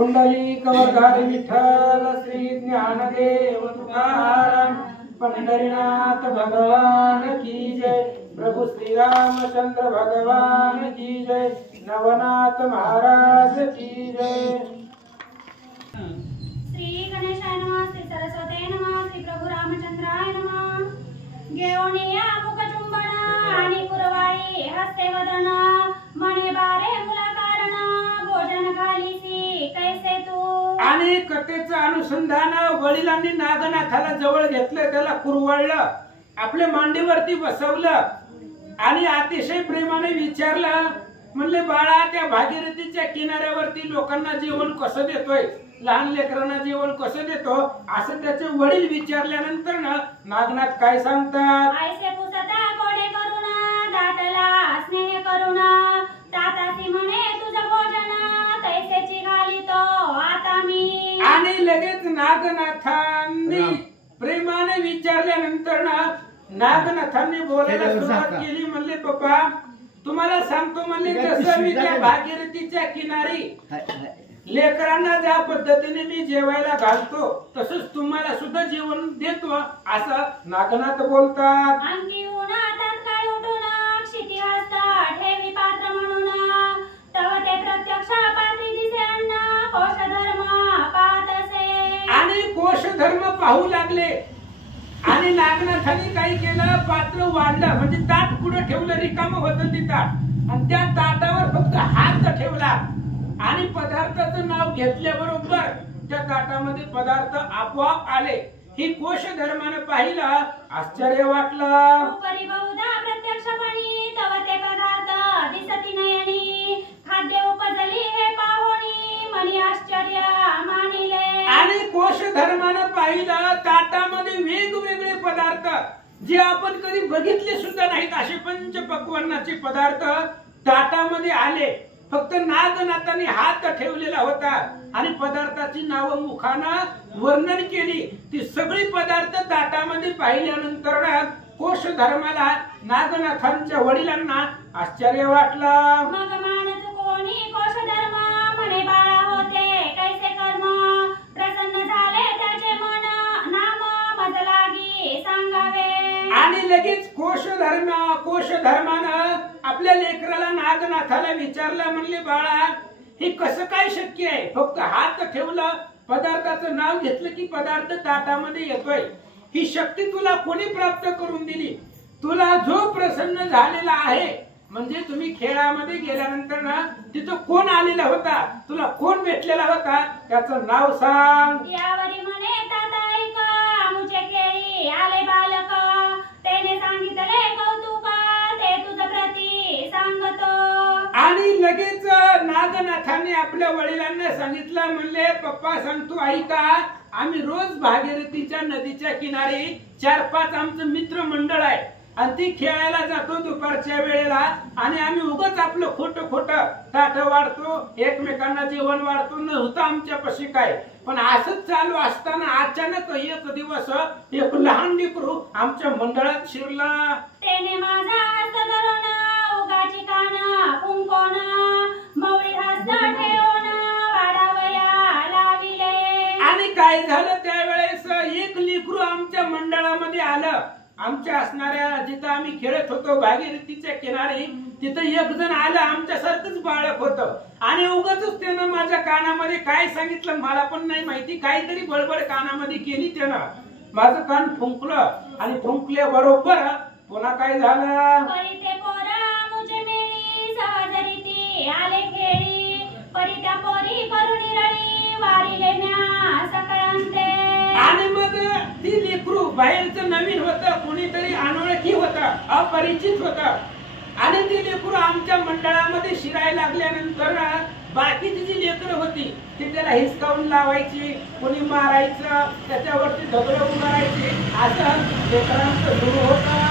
पुंडलिक वरदारी विठ्ठल श्री ज्ञानदेव तुकाराम पंढरीनाथ भगवान की जय। प्रभु श्री रामचंद्र भगवान की जय। नवनाथ महाराज की जय। श्री गणेशाय नमः, श्री सरस्वती नमः, श्री प्रभु रामचंद्राय नमः। घेऊनिया मुखचुंबना आणि कुरवाळी हस्ते वदना, मणे बारे मुला कारण भोजन घालीसी कैसे तू। आणि कथेचं अनुसंधान वडिलांनी नागनाथाला जवळ घेतलं, त्याला कुरवाळलं, आपल्या मांडीवरती बसवलं आणि अतिशय प्रेमाने विचारलं, म्हणले बाळा त्या भागीरथीच्या किनाऱ्यावरती लोकांना जेवण कसं देतोय, लहान लेकरांना जेवण कसं देतो, असं त्याचे वडील विचारल्यानंतर नागनाथ काय सांगतात, ऐसे पुसता कोडे करुणा दाटला स्नेह करुणा, तातासी म्हणे तुझं भोजन तैसेची घालितो आता मी। आणि लगेच नागनाथांनी प्रेमाने विचारल्यानंतर नागनाथांनी बोलायला सुरुवात केली, म्हणले पप्पा तुम्हाला सांगतो, म्हणले जसं मी त्या भागीरथीच्या किनारी लेकरांना ज्या पद्धतीने मी जेवायला घालतो तसंच तुम्हाला सुद्धा जेवण देतो, असं नागनाथ बोलतात। अंगी उन्हातात काय उठून क्षिती हस्ता ठेवी पात्र म्हणून, तव ते प्रत्यक्ष पात्री दिसे अण्णा कोश धर्म पाहत असे। आणि कोश धर्म पाहू लागले आणि नागनाथांनी काय केलं, पात्र वाढलं, म्हणजे ताट पुढे ठेवलं, रिकाम होतं ते ताट, आणि त्या ताटावर फक्त हात ठेवला आणि पदार्थाचं नाव घेतल्याबरोबर त्या ताटामध्ये पदार्थ आपोआप आले। ही कोश धर्मानं पाहिलं, आश्चर्य वाटलं। उपरी बहुधा प्रत्यक्षपणी तव ते पदार्थ दिसती नयनी, खाद्य उपजली हे पाहुणी मनी आश्चर्य मानिले। आणि कोश धर्मानं पाहिलं, ताटामध्ये वेगवेगळे पदार्थ जे आपण कधी बघितले सुद्धा नाहीत असे पंचपक्वान्नाचे पदार्थ ताटामध्ये आले। फक्त नागनाथांनी हात ठेवलेला होता आणि पदार्थाची नाव मुखानं वर्णन केली। ती सगळी पदार्थ ताटामध्ये पाहिल्यानंतर कोश धर्माला नागनाथांच्या वडिलांना आश्चर्य वाटलं। मग मानत कोणी कोश धर्म म्हणे बाळा होते कैसे कर्म, प्रसन्न झाले त्याचे मन नाम मज लागी सांगावे। आणि लगेच कोश धर्मानं आपल्या लेकराला नागनाथाला विचारलं, म्हणले बाळा हे कसं काय शक्य आहे, फक्त हात ठेवलं पदार्थाचं नाव घेतलं की पदार्थ ताटामध्ये येतोय, ही शक्ती तुला कोणी प्राप्त करून दिली, तुला जो प्रसन्न झालेला आहे, म्हणजे तुम्ही खेळामध्ये गेल्यानंतर तिथं कोण आलेला होता, तुला कोण भेटलेला होता, त्याचं नाव सांग। यावरी म्हणे ताता ऐका मुझे खेळी आले बालक, त्याने सांगितले कौतुक ते तुझ प्रती सांगतो। आणि लगेच नागनाथांनी आपल्या वडिलांना सांगितलं, म्हणले पप्पा सांगतो ऐका, आम्ही रोज भागीरथीच्या नदीच्या किनारी 4-5 आमचं मित्र मंडळ आहे आणि ती खेळायला जातो दुपारच्या वेळेला, आणि आम्ही उगाच आपलं खोटं ताट वाढतो, एकमेकांना जेवण वाढतो, नव्हतं आमच्यापाशी काय, पण असंच चालू असताना अचानक एक दिवस एक लहान लेकरू आमच्या मंडळात शिरला। त्याने माझा हस्त धरून उगाची कान कुंकोन मौळी हस्त ठेवून वाढावया लाविले। आणि काय झालं, त्यावेळेस एक लेकरू आमच्या मंडळामध्ये आलं, आमच्या असणाऱ्या जिथं आम्ही खेळत होतो भागीरथीच्या किनारी, तिथं एक जण आलं, आमच्यासारखंच बाळक होतं, आणि उगाच त्यानं माझ्या कानामध्ये काय सांगितलं मला पण नाही माहिती, काहीतरी बडबड कानामध्ये केली त्यानं, माझं कान फुंकलं आणि फुंकल्या बरोबर पुन्हा काय झालं, परी ते पोरा मुझे मेळी सहजरीती आले खेळी, परी त्या पोरी करुणी रडी वारिले म्या सकळांते। आणि मग ती लेकरू बाहेरचं नवीन होतं, कुणीतरी अनोळखी होतं, अपरिचित होतं, आणि ती लेकरू आमच्या मंडळामध्ये शिरायला लागल्यानंतर बाकीची जी लेकरं होती ती त्याला हिसकावून लावायची, कोणी मारायचं, त्याच्यावरती दगड उगारायचे, असं लेकरांचं सुरू होतं।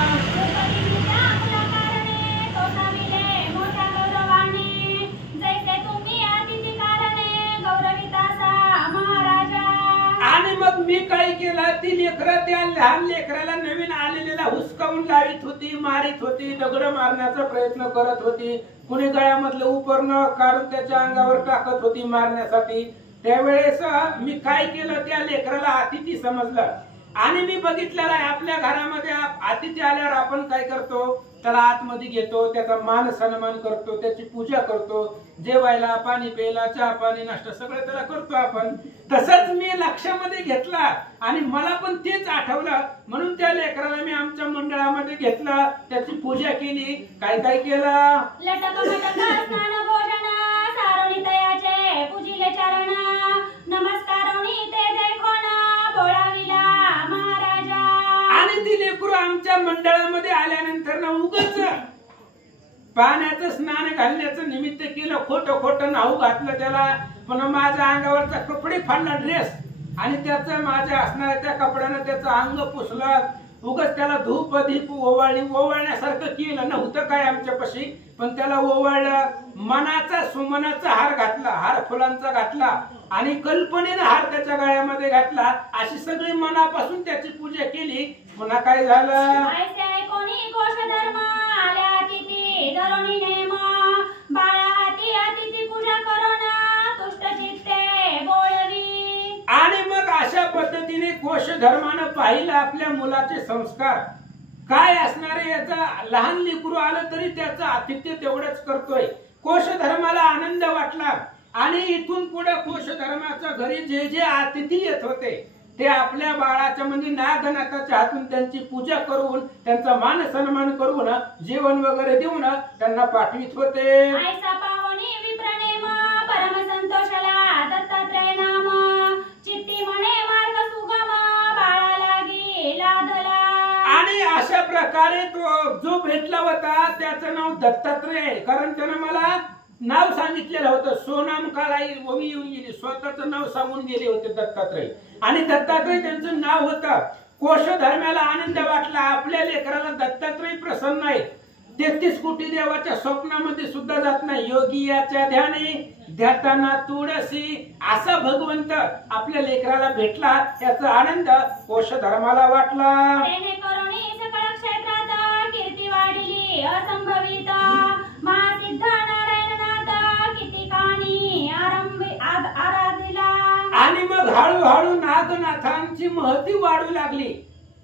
आणि मग मी काय केलं, ती लेकरं त्या लहान लेकराला नवीन आलेल्याला हुसकावून लावित होती, मारित होती, दगड मारण्याचा प्रयत्न करत होती, कुणी गळ्यामधलं उपरणं काढून त्याच्या अंगावर टाकत होती मारण्यासाठी, त्यावेळेस मी काय केलं, त्या लेकराला अतिथी समजलं आणि मी बघितलेलं आहे आपल्या घरामध्ये अतिथी आल्यावर आपण काय करतो, त्याला आतमध्ये घेतो, त्याचा मान सन्मान करतो, त्याची पूजा करतो, जेवायला पाणी प्यायला चहा पाणी नाश्ता सगळं त्याला करतो आपण. तसंच मी लक्षामध्ये घेतला आणि मला पण तेच आठवलं, म्हणून त्या लेकराला मी आमच्या मंडळामध्ये घेतलं, त्याची पूजा केली. काय काय केलं, लटक मटक स्नान भोजन सारोनी तयाचे पूजिले चरण नमस्कारोनी ते देखोन बोलाविला महाराजा. आणि ती लेकरू आमच्या मंडळामध्ये आल्यानंतर ना उगाच पाण्याचं स्नान घालण्याचं निमित्त केलं, खोटं खोटं नाव घातलं त्याला, पण माझ्या अंगावरचा कपडे फाडला ड्रेस आणि त्याचं माझ्या असणाऱ्या त्या कपड्यानं त्याचं अंग पुसलं, उगाच त्याला धूप दीप ओवाळण्यासारखं केलं नव्हतं काय आमच्यापाशी, पण त्याला ओवाळलं, मनाचा सुमनाचा हार घातला, हार फुलांचा घातला आणि कल्पनेनं हार त्याच्या गळ्यामध्ये घातला. अशी सगळी मनापासून त्याची पूजा केली. पुन्हा काय झालं, ऐसे कोणी कोश धर्म आल्या अतिथी धरोनी नेम बाळा हाती अतिथी पूजा करून तुष्ट चित्ते बोलवी. आणि मग अशा पद्धतीने कोश धर्मानं पाहिलं आपल्या मुलाचे संस्कार काय असणारे. याचा लहान लेकरू आलं तरी त्याचं आतिथ्य तेवढंच करतोय. कोश धर्माला आनंद वाटला आणि इथून पुढे कोश धर्माच्या घरी जे जे अतिथी येत होते ते आपल्या बाळाच्या म्हणजे नागनाथाच्या हातून त्यांची पूजा करून त्यांचा मान सन्मान करून जेवण वगैरे देऊन त्यांना पाठवित होते. ऐसा पाहुणी विप्रनेम परम संतोषला दत्तात्रय नाम चित्ती म्हणे मार्ग सुगम बाळा लागी लादला. आणि अशा प्रकारे तो जो भेटला होता त्याचं नाव दत्तात्रय आहे, कारण त्यानं मला नाव सांगितलेलं होतं. सोनाम काळाई ओवी येऊन गेली, स्वतःचं नाव सांगून गेले होते दत्तात्रय, आणि दत्तात्रय त्यांचं नाव होतं. कोश धर्माला आनंद वाटला, आपल्या लेकराला दत्तात्रय प्रसन्न आहे. 33 कोटी देवाच्या स्वप्नामध्ये सुद्धा जात नाही. योगी याच्या ध्याने ध्याताना तुळसी असा भगवंत आपल्या लेकराला भेटला, याचा आनंद कोश धर्माला वाटला. तेने करुणी सकळ क्षेत्रात कीर्ती वाढली असंभवित महासिद्ध नारायणनाथ किती काणी आराधिला. आणि मग हळूहळू नागनाथांची महती वाढू लागली,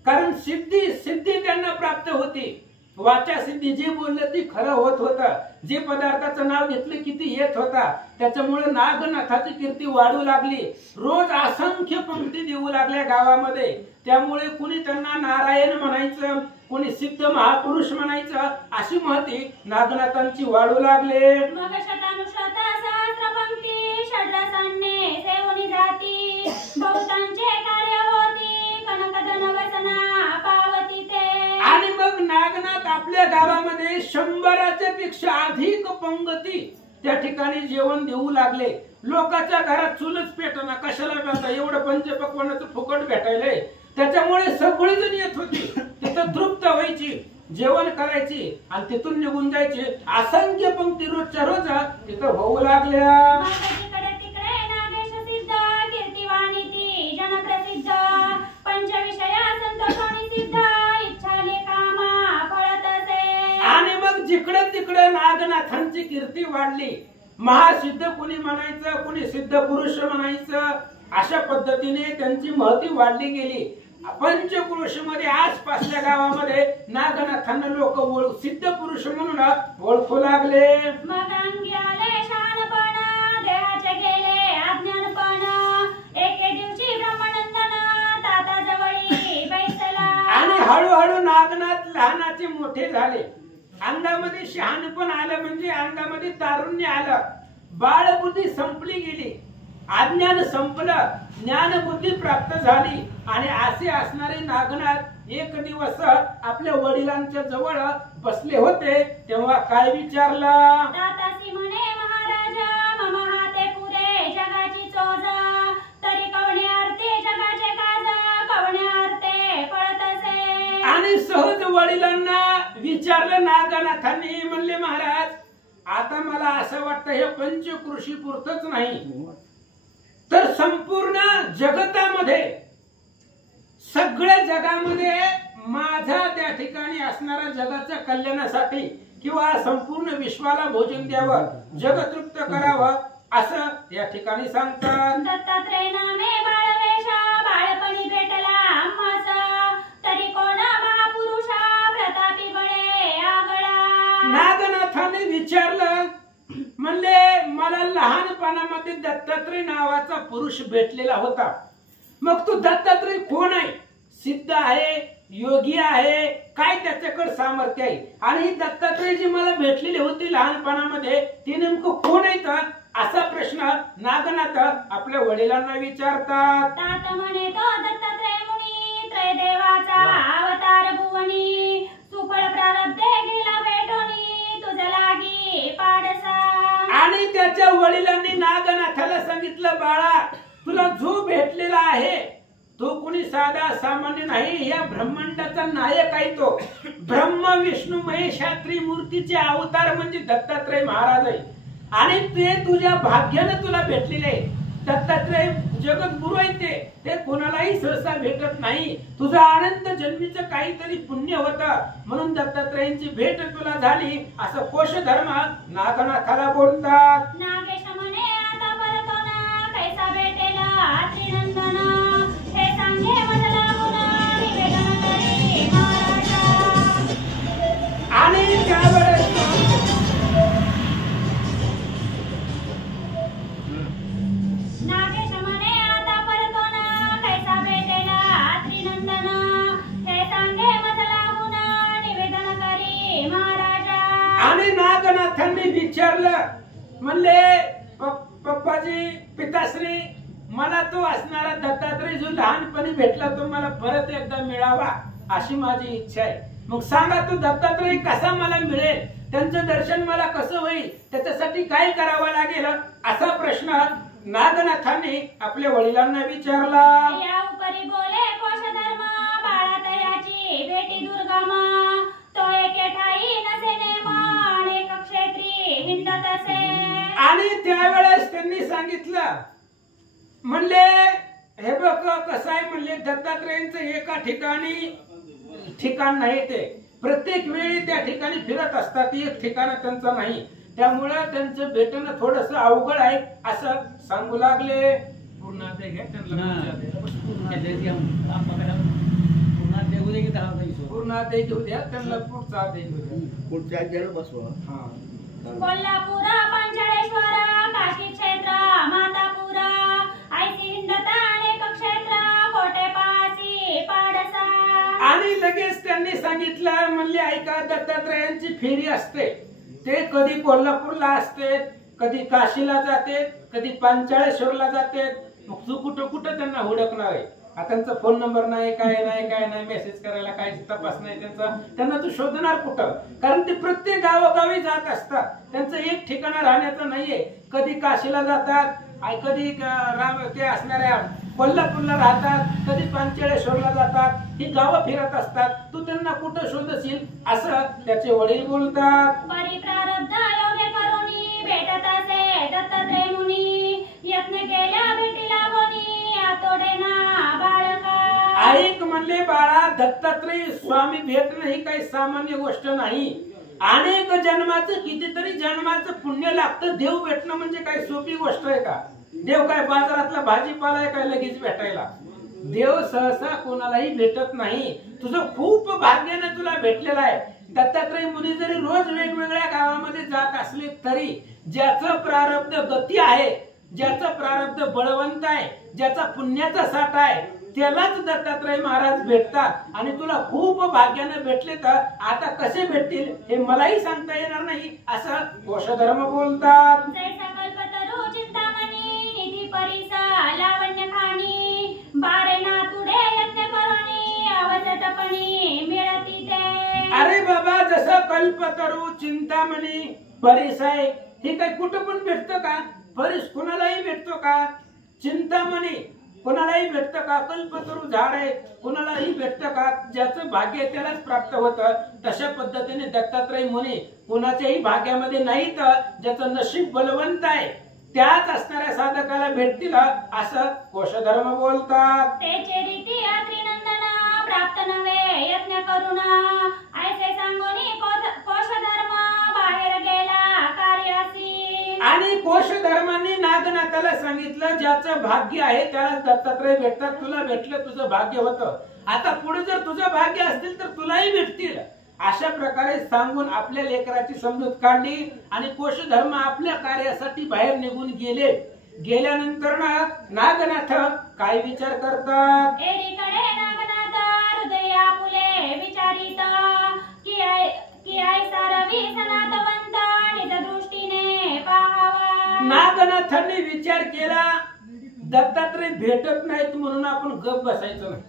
कारण सिद्धी त्यांना प्राप्त होती. वाचा सिद्धी, जे बोललं ती खरं होत होतं, जे पदार्थाचं नाव घेतलं किती येत होता, त्याच्यामुळे नागनाथाची कीर्ती वाढू लागली. रोज असंख्य पंक्ती देऊ लागल्या गावामध्ये. त्यामुळे कुणी त्यांना नारायण म्हणायचं, कुणी सिद्ध महापुरुष म्हणायचं, अशी महती नागनाथांची वाढू लागले. मग शतानुशत सहस्र पंक्ती षड्रसांनी सेवनी जाती बहुतांचे कार्य होती कनकधन वसना पावती ते. आणि मग नागनाथ आपल्या गावामध्ये 100च्या पेक्षा अधिक पंगती त्या ठिकाणी जेवण देऊ लागले. लोकांच्या घरात चुलच पेटना, कशाला मिळतं एवढं पंचपक्वानाचं फुकट भेटायलंय. त्याच्यामुळे सगळेजण येत होती, तिथं तृप्त व्हायची, जेवण करायची आणि तिथून निघून जायची. असंख्य पंक्ती रोजच्या रोज तिथं होऊ लागल्या. तिकडे तिकडे नागेश सिद्ध कीर्तिवाणी ती जनप्रसिद्ध पंचविषया संतोषाणी सिद्ध इच्छाले कामा फळत असे. आणि मग जिकडे तिकडे नागनाथांची कीर्ती वाढली. महासिद्ध कुणी म्हणायचं, कुणी सिद्ध पुरुष म्हणायचं, अशा पद्धतीने त्यांची महती वाढली गेली. पंचक्रोशीमध्ये आसपासच्या गावामध्ये नागनाथांना लोक सिद्ध पुरुष म्हणून ओळखू लागले. मग अंगी आले शहाणपण देहाचे गेले अज्ञानपण एके दिवशी ब्रह्मनंदन ताता जवळी बैसला. आणि हळूहळू नागनाथ लहानाचे मोठे झाले. अंगामध्ये शहाणपण आलं म्हणजे अंगामध्ये तारुण्य आलं. बाळबुद्धी संपली गेली, अज्ञान संपलं, ज्ञानबुद्धी प्राप्त झाली. आणि असे असणारे नागनाथ एक दिवस आपल्या वडिलांच्या जवळ बसले होते. तेव्हा काय विचारलं, तातासी म्हणे महाराज मम हाते पुरे जगाची चोज तरी कवणे अर्थे जगाचे काज कवणे अर्थे पळत असे. आणि सहज वडिलांना विचारलं नागनाथांनी. म्हणले महाराज, आता मला असं वाटतं हे पंचकृषी पुरतच नाही, तर संपूर्ण जगतामध्ये सगळ्या जगामध्ये माझा त्या ठिकाणी असणाऱ्या जगाच्या कल्याणासाठी किंवा संपूर्ण विश्वाला भोजन द्यावं, जगतृप्त करावं, असं या ठिकाणी सांगतात. दत्तात्रय नामे बाळवेशा बाळपणी भेटला आम्हास तरी कोणा महापुरुषा प्रतापी बळे आगळा. नागनाथाने विचारलं, म्हणले मला लहानपणामध्ये दत्तात्रय नावाचा पुरुष भेटलेला होता. मग तू दत्तात्रय कोण आहे? सिद्ध आहे, योगी आहे, काय त्याच्याकडे सामर्थ्य आहे? आणि ही दत्तात्रय जी मला भेटलेली होती लहानपणामध्ये ती नेमकं कोण आहे? तर असा प्रश्न नागनाथ आपल्या वडिलांना विचारतात. तात म्हणे तो दत्तात्रय मुनी त्रयदेवाचा अवतार भुवनी सुफळ प्रारब्धे गेला भेटोनी तुझ लागी पाडसा. आणि त्याच्या वडिलांनी नागनाथाला सांगितलं, बाळा तुला जो भेटलेला आहे तो कुणी साधा सामान्य नाही, या ब्रह्मांडाचा नायक आहे. तो ब्रह्म विष्णू महेश या त्रिमूर्तीचे अवतार म्हणजे दत्तात्रय महाराज आहे. आणि ते तुझ्या भाग्याने तुला भेटलेले आहे. दत्तात्रय जगद्गुरु आहे, ते कोणालाही सहसा भेटत नाही. तुझा आनंद जन्मीचं काहीतरी पुण्य होतं म्हणून दत्तात्रयांची भेट तुला झाली असं कोशधर्म नागनाथाला बोलतात. नागेश म्हणे आता परतो ना कैसा भेटेला त्रिनंदन हे सांगे मजला गुणा निवेदन करी महाराजा. आणि त्यावेळेस नागेश म्हणे आता परतो ना कैसा भेटेला त्रिनंदन हे सांगे मजला गुणा निवेदन करी महाराजा. आणि नागनाथांनी विचारलं, म्हणले पप्पाजी पिताश्री मला तो असणारा दत्तात्रय जो लहानपणी भेटला तो मला परत एकदा मिळावा अशी माझी इच्छा आहे. मग सांगा तो दत्तात्रय कसा मला मिळेल, त्यांचं दर्शन मला कसं होईल, त्याच्यासाठी काय करावं लागेल असा प्रश्न नागनाथांनी आपल्या वडिलांना विचारला. या उपरी बोले कोशधर्म बाळा तयाची भेटी दुर्गमा तो एके ठाई नसे नेमा अनेक क्षेत्री हिंडत असे. आणि त्यावेळेस त्यांनी सांगितलं, म्हणले हे बघ कसं आहे, म्हणले दत्तात्रयांचं एका ठिकाणी ठिकाण नाही, ते प्रत्येक वेळी त्या ठिकाणी फिरत असतात, एक ठिकाण त्यांचं नाही. त्यामुळं त्यांचं भेटणं थोडस अवघड आहे असं सांगू लागले. पूर्ण ते घ्या त्यांना पूर्ण ते घेऊ द्या, त्यांना पुढचा ते घेऊ द्या. पुढच्या अध्यायाला बसवा. कोल्हापूर पंचळेश्वर काशी क्षेत्र मातापूर ऐसी हिंदता अनेक क्षेत्र कोटे पासी पाडसा. आणि लगेच त्यांनी सांगितलं, म्हणले ऐका दत्तात्रयांची फेरी असते, ते कधी कोल्हापूरला असते, कधी काशीला जाते, कधी पांचाळेश्वरला जाते. मग तू कुठं कुठं त्यांना हुडकणार आहे? आता त्यांचा फोन नंबर नाही, काय नाही, मेसेज करायला काय तपास नाही त्यांचा, त्यांना तू शोधणार कुठं? कारण ते प्रत्येक गावोगावी जात असतात, त्यांचं एक ठिकाण राहण्याचं नाहीये. कधी काशीला जातात, कधी ते असणाऱ्या कोल्हापूरला राहतात, कधी पांचाळेश्वरला जातात, ही गावं फिरत असतात. तू त्यांना कुठं शोधशील असं त्याचे वडील बोलतात. परी प्रारब्ध योगे करुणी भेटत असे दत्तात्रय मुनी यत्न केल्या भेटीला कोणी आतोडे ना बाळका. ऐक म्हणले बाळा, दत्तात्रय स्वामी भेटणं ही काही सामान्य गोष्ट नाही. अनेक जन्माचं कितीतरी जन्माचं पुण्य लागतं. देव भेटणं म्हणजे काही सोपी गोष्ट आहे का? देव काय बाजारातला भाजीपाला आहे काय लगेच भेटायला? देव सहसा कोणालाही भेटत नाही. तुझं खूप भाग्याने तुला भेटलेला आहे. दत्तात्रय मुनी जरी रोज वेगवेगळ्या गावामध्ये जात असले तरी ज्याचं प्रारब्ध गती आहे, ज्याचं प्रारब्ध बळवंत आहे, ज्याचा पुण्याचा साठा आहे त्यालाच दत्तात्रय महाराज भेटतात. आणि तुला खूप भाग्याने भेटले तर आता कसे भेटतील हे मलाही सांगता येणार नाही असं कोशधर्म बोलतात. जैसा कल्पतरू चिंतामणी निधी परिसा लावण्य खाणी बारे ना तुडे यत्न करुणी अवजटपणी मिळती ते. अरे बाबा, जसं कल्पतरू चिंतामणी परीस आहे, हे काही कुठं पण भेटतं का? परीस कोणालाही भेटतो का? चिंतामणी कोणालाही भेटतं का? कल्पतरू झाड आहे कोणालाही भेटतं का? ज्याचं भाग्य आहे त्यालाच प्राप्त होतं. तशा पद्धतीने दत्तात्रय मुनी कोणाच्याही भाग्यामध्ये नाही, तर ज्याचं नशीब बलवंत आहे त्याच असणाऱ्या साधकाला भेटतील असं कोशधर्म बोलतात. तेचे रीती त्रिनंदना प्राप्त नव्हे यत्न करुणा ऐसे सांगोनी कोशधर्म बाहेर गेला कार्यासी. आणि कोश धर्माने नागनाथाला सांगितलं ज्याचं भाग्य आहे त्याला दत्तात्रय भेटतात. तुला भेटलं तुझं भाग्य होतं. आता पुढे जर तुझं भाग्य असतील तर तुलाही भेटतील. अशा प्रकारे सांगून आपल्या लेकराची समजूत काढली आणि कोश धर्म आपल्या कार्यासाठी बाहेर निघून गेले. गेल्यानंतर नागनाथ काय विचार करतात. एकीकडे नागनाथ हृदया फुले विचारित की ऐसा रवी सनातवंत निज दृष्टीने पाहावा. नागनाथांनी विचार केला दत्तात्रय भेटत नाहीत म्हणून आपण गप बसायचं नाही.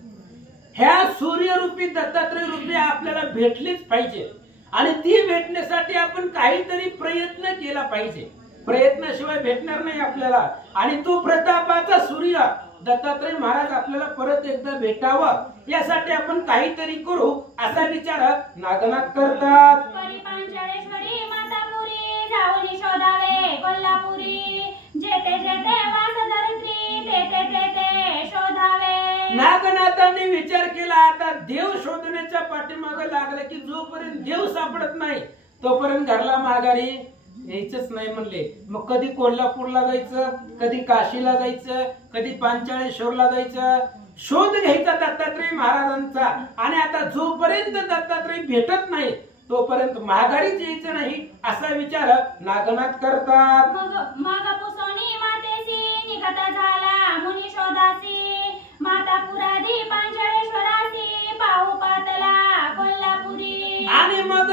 ह्या सूर्यरूपी दत्तात्रय रूपी आपल्याला भेटलीच पाहिजे आणि ती भेटण्यासाठी आपण काहीतरी प्रयत्न केला पाहिजे. प्रयत्नाशिवाय भेटणार नाही आपल्याला. आणि तो प्रतापाचा सूर्य दत्तात्रय महाराज आपल्याला परत एकदा भेटावं यासाठी आपण काहीतरी करू असा विचार नागनाथ करतात. पांचाळेश्वरी मातापुरी जाऊन शोधावे कोल्हापुरी जेते जेते वास धरित्री तेते तेते शोधावे. नागनाथांनी विचार केला आता देव शोधण्याच्या पाठीमागे लागले की जोपर्यंत देव सापडत नाही तोपर्यंत घरला माघारी यायचंच नाही म्हणले. मग कधी कोल्हापूरला जायचं, कधी काशीला जायचं, कधी पांचाळेश्वरला जायचं, शोध घ्यायचा दत्तात्रय महाराजांचा. आणि आता जोपर्यंत दत्तात्रय भेटत नाही तोपर्यंत माघारीच यायचं नाही असा विचार नागनाथ करतात. मग पुसोनी मातेसी निघत झाला मुनी शोधासी मातापुरादी पांचाळेश्वरासी पाहू पातला कोल्हापुरी. आणि मग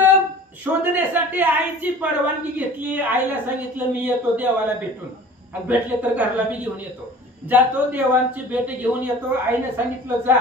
शोधण्यासाठी आईची परवानगी घेतली. आईला सांगितलं मी येतो देवाला भेटून आणि भेटले तर घरला बी घेऊन येतो. जातो देवांची भेट घेऊन येतो. आईने सांगितलं जा.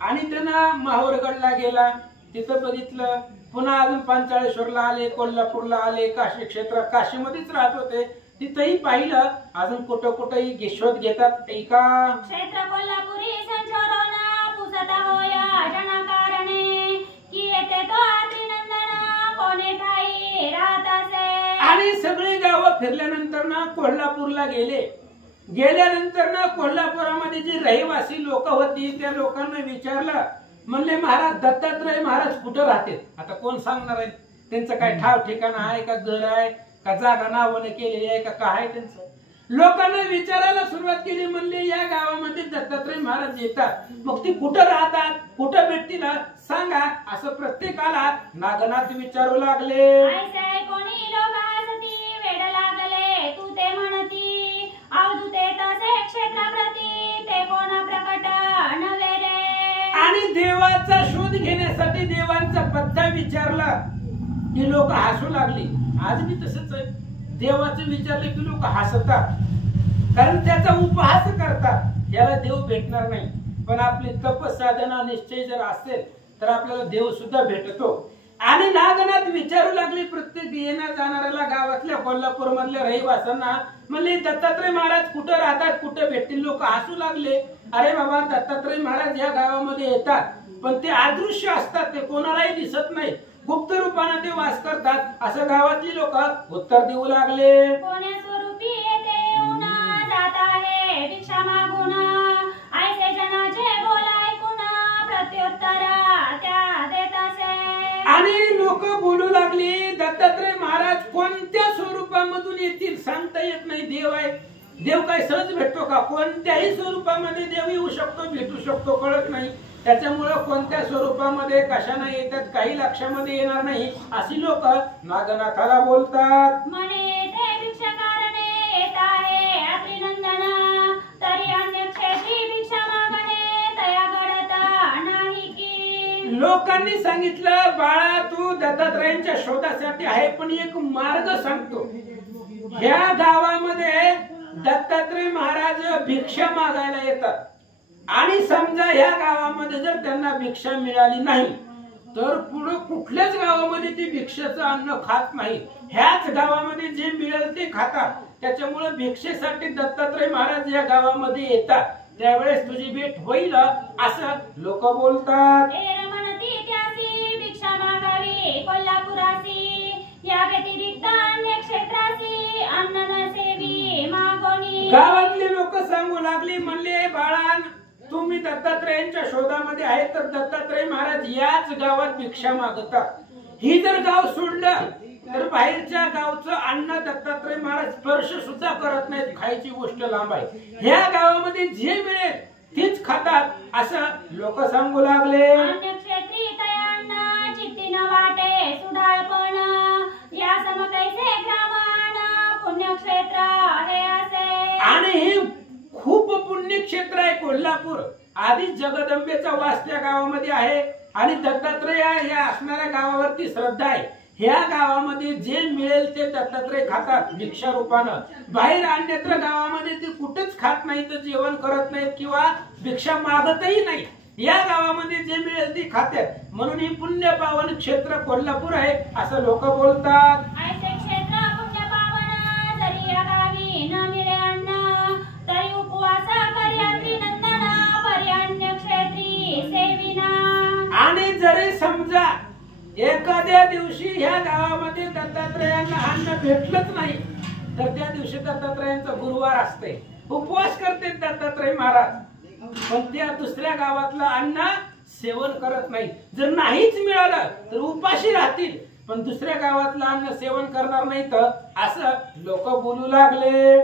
आणि त्यानं माहूरगडला गेला. तिथं बघितलं. पुन्हा अजून पांचाळेश्वरला आले, कोल्हापूरला आले, काशी क्षेत्रात काशीमध्येच राहत होते. तिथंही पाहिलं. अजून कुठं कुठंही शोध घेतात. ऐका क्षेत्र कोल्हापुरी संचोरोना पुसता होया जनकारणे की येते तो अतिनंदना कोणे ठाई राहत असे. आणि सगळी गावं फिरल्यानंतर कोल्हापूरला गेले. गेल्यानंतर कोल्हापुरामध्ये जी रहिवासी लोक होती त्या लोकांना विचारलं. म्हणले महाराज दत्तात्रय महाराज कुठं राहते. आता कोण सांगणार आहे. त्यांचं काय ठाव ठिकाण आहे का, घर आहे का, जागा नावाने केलेली आहे का, काय आहे त्यांचं. लोकांना विचारायला सुरुवात केली. म्हणले या गावामध्ये दत्तात्रय महाराज येतात. मग ती कुठं राहतात, कुठं भेटतील सांगा असं प्रत्येकाला नागनाथ विचारू लागले. ऐसे कोणी लोक हसती वेड लागले तू ते म्हणती अवधूते तसे क्षेत्राप्रती ते कोण प्रकट नव्हे रे. आणि देवाचा शोध घेण्यासाठी देवांचा पत्ता विचारला की लोक हसू लागली. आज मी तसंच आहे. देवाचं विचारलं की लोक हसतात कारण त्याचा उपहास करतात. याला देव भेटणार नाही. पण आपली तपसाधना निश्चय जर असेल तर आपल्याला देव सुद्धा भेटतो. आणि नागनाथ विचारू लागले प्रत्येक येण्या जाणाऱ्याला गावातल्या कोल्हापूर मधल्या रहिवाशांना. म्हणले दत्तात्रय महाराज कुठं राहतात, कुठं भेटतील. लोक हसू लागले. अरे बाबा दत्तात्रय महाराज या गावामध्ये येतात पण ते अदृश्य असतात. ते कोणालाही दिसत नाही. गुप्त रूपाने ते वास करतात असं गावातली लोक उत्तर देऊ लागले. कोण्या स्वरूपी येते येऊन जात आहे भिक्षा मागून ऐसे जनाचे बोल ऐकून प्रत्युत्तर त्या देत असे. आणि लोक बोलू लागली दत्तात्रय महाराज कोणत्या स्वरूपामधून येतील सांगता येत नाही. देव आहे. देव काय सहज भेटतो का. कोणत्याही स्वरूपामध्ये देव येऊ शकतो, भेटू शकतो, कळत नाही. त्याच्यामुळे कोणत्या स्वरूपामध्ये कशाने येतात काही लक्षामध्ये येणार नाही अशी लोक नागनाथाला बोलतात. म्हणे ते भिक्षा कारणे येत आहे अत्रिनंदना तरी अन्य क्षेत्री भिक्षा मागणे तया घडत नाही की. लोकांनी सांगितलं बाळा तू दत्तात्रयांच्या शोधासाठी आहे पण एक मार्ग सांगतो. ह्या गावामध्ये दत्तात्रय महाराज भिक्षा मागायला येतात आणि समजा ह्या गावामध्ये जर त्यांना भिक्षा मिळाली नाही तर पुढे कुठल्याच गावामध्ये ती भिक्षेचं अन्न खात नाही. ह्याच गावामध्ये जे मिळेल ते खातात. त्याच्यामुळे भिक्षेसाठी दत्तात्रय महाराज या गावामध्ये येतात. त्यावेळेस तुझी भेट होईल असं लोक बोलतात. म्हणती त्यासी भिक्षा मागावी कोल्हापुरासी या व्यतिरिक्त अन्य क्षेत्रासी अन्न नसेवी मागोनी. गावातले लोक सांगू लागले. म्हणले बाळा तुम्ही दत्तात्रयांच्या शोधामध्ये आहे तर दत्तात्रय महाराज याच गावात भिक्षा मागतात. ही जर गाव सोडलं तर बाहेरच्या गावचं अन्न दत्तात्रय महाराज स्पर्श सुद्धा करत नाहीत, खायची गोष्ट लांब आहे. ह्या गावामध्ये जे मिळेल तेच खातात असं लोक सांगू लागले. अन्नक्षेत्री तयान्न चित्तीन वाटे सुडाळपण या सम कैसे ग्रामण पुण्यक्षेत्र हे असे. आणि हे खूप पुण्यक्षेत्र आहे कोल्हापूर. आधी जगदंबेचा वास त्या गावामध्ये आहे आणि दत्तात्रय या असणाऱ्या गावावरती श्रद्धा आहे. ह्या गावामध्ये जे मिळेल ते दत्तात्रय खातात भिक्षा रूपानं. बाहेर अन्यत्र गावामध्ये ते कुठेच खात नाहीत, जेवण करत नाहीत किंवा भिक्षा मागतही नाही. या गावामध्ये जे मिळेल ते खातात. म्हणून ही पुण्य पावन क्षेत्र कोल्हापूर आहे असं लोक बोलतात. ऐसे क्षेत्र पुण्य पावन जरी या गावी न मिळे अन्न तरी उपवास करी नंदन पर्यान्य क्षेत्री सेविना. आणि जरी समजा एखाद्या दिवशी ह्या गावामध्ये दत्तात्रयांना अन्न भेटलंच नाही तर त्या दिवशी दत्तात्रयांचा गुरुवार असते, उपवास करते दत्तात्रय महाराज. पण त्या दुसऱ्या गावातलं अन्न सेवन करत नाही. जर नाहीच मिळालं तर उपाशी राहतील, पण दुसऱ्या गावातलं अन्न सेवन करणार नाहीत असं लोक बोलू लागले.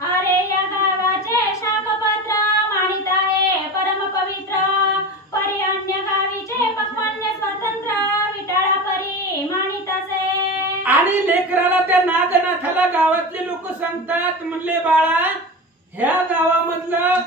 अरे या गावाचे शाकपत्र मानित आहे परम पवित्र पर्यान्य गावीचे पक्वान्य स्वतंत्र विटाळा परी मानित असे. आणि लेकराला त्या नागनाथाला गावातले लोक सांगतात, म्हणले बाळा ह्या गावामधलं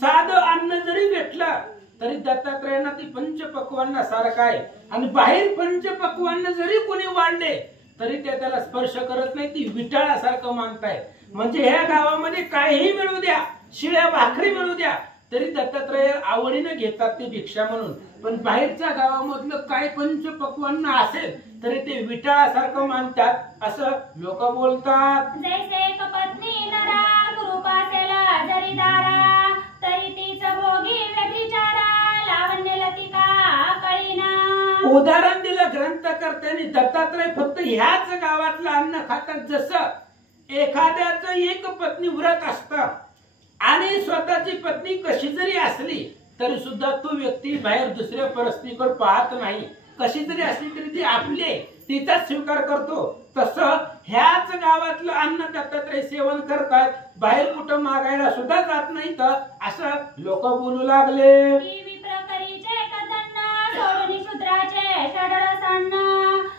साधं अन्न जरी भेटलं तरी दत्तात्रयांना ती पंचपक्वान्न सारखं आहे. आणि बाहेर पंचपक्वान्न जरी कोणी वाढले तरी ते त्याला स्पर्श करत नाही, ती विटाळासारखं मानताय. म्हणजे ह्या गावामध्ये काहीही मिळू द्या, शिळ्या भाकरी मिळू द्या तरी दत्तात्रय आवडीने घेतात ते भिक्षा म्हणून. पण बाहेरच्या गावामधलं काय पंचपक्वान्न असेल तरी ते विटाळासारखं मानतात असं लोक बोलतात. जैसे एक पत्नी नरा गुरुपासेला जरी दारा तरी तीच भोगी व्यभिचारा लावण्य लतिका कळीना. उदाहरण दिलं ग्रंथकर्त्यांनी. दत्तात्रय फक्त ह्याच गावातलं अन्न खातात. जसं एखाद्याच एक पत्नी व्रत असतं आणि स्वतःची पत्नी कशी जरी असली तरी सुद्धा तो व्यक्ती बाहेर दुसऱ्या परस्त्रीकडे पाहत नाही. कशी जरी असली तरी ती आपले तिचा स्वीकार करतो. तसं ह्याच गावातलं अन्न दत्तात्रय सेवन करतात, बाहेर कुठं मागायला सुद्धा जात नाही तर असं लोक बोलू लागले. विप्रकरीचे कदन्न सोडून शूद्राचे षडरसान्न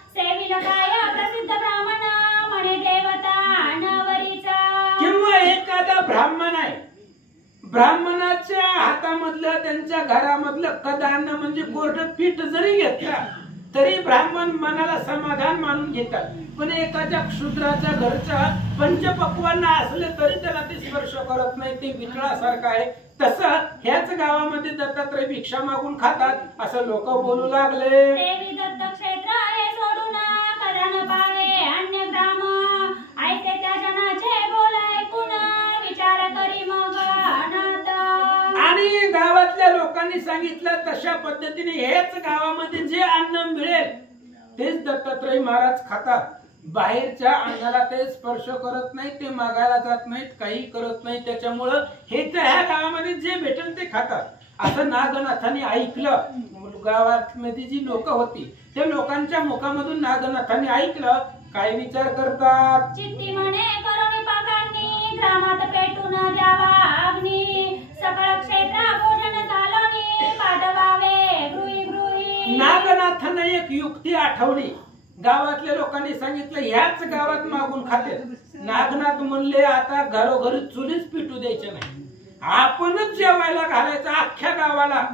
सेविल काय प्रसिद्ध ब्राह्मण म्हणे देवता नवरीचा. किंवा एखादा ब्राह्मण आहे, ब्राह्मणाच्या हातामधलं त्यांच्या घरामधलं कदान्न म्हणजे कोरडं पीठ जरी घेतला तरी ब्राह्मण मनाला समाधान मानून घेतात. पण एखाद्या शूद्राच्या घरचं पंचपक्वान्न असले तरी त्याला ते स्पर्श करत नाही, ते वितळासारखं आहे. तसं ह्याच गावामध्ये दत्तात्रय भिक्षा मागून खातात असं लोक बोलू लागले. देवी दत्त क्षेत्र हे सोडून कदान पाहे अन्य ग्राम ऐसे त्या जनाचे बोल ऐकून विचार करी मग अनाथ. आणि गावातल्या लोकांनी सांगितलं तशा पद्धतीने हेच गावामध्ये जे अन्न मिळेल तेच दत्तात्रय महाराज खातात. बाहेरच्या अन्नाला ते स्पर्श करत नाही, ते मागायला जात नाहीत, काही करत नाही. त्याच्यामुळं हे तर ह्या गावामध्ये जे भेटेल ते खातात असं नागनाथाने ऐकलं. गावामध्ये जी लोक होती त्या लोकांच्या मुखामधून नागनाथाने ऐकलं. काय विचार करतात. चित्ती म्हणे करुणी पाकांनी ग्रामात पेटून द्यावा अग्नी सकळ क्षेत्र भोजन झालोनी पाठवावे गृही गृही. नागनाथाने एक युक्ती आठवली. गावातल्या लोकांनी सांगितलं ह्याच गावात मागून खाते. नागनाथ म्हणले आता घरोघरी चुलीच पिटू द्यायचे नाही, आपणच जेवायला घालायचं अख्ख्या गावाला,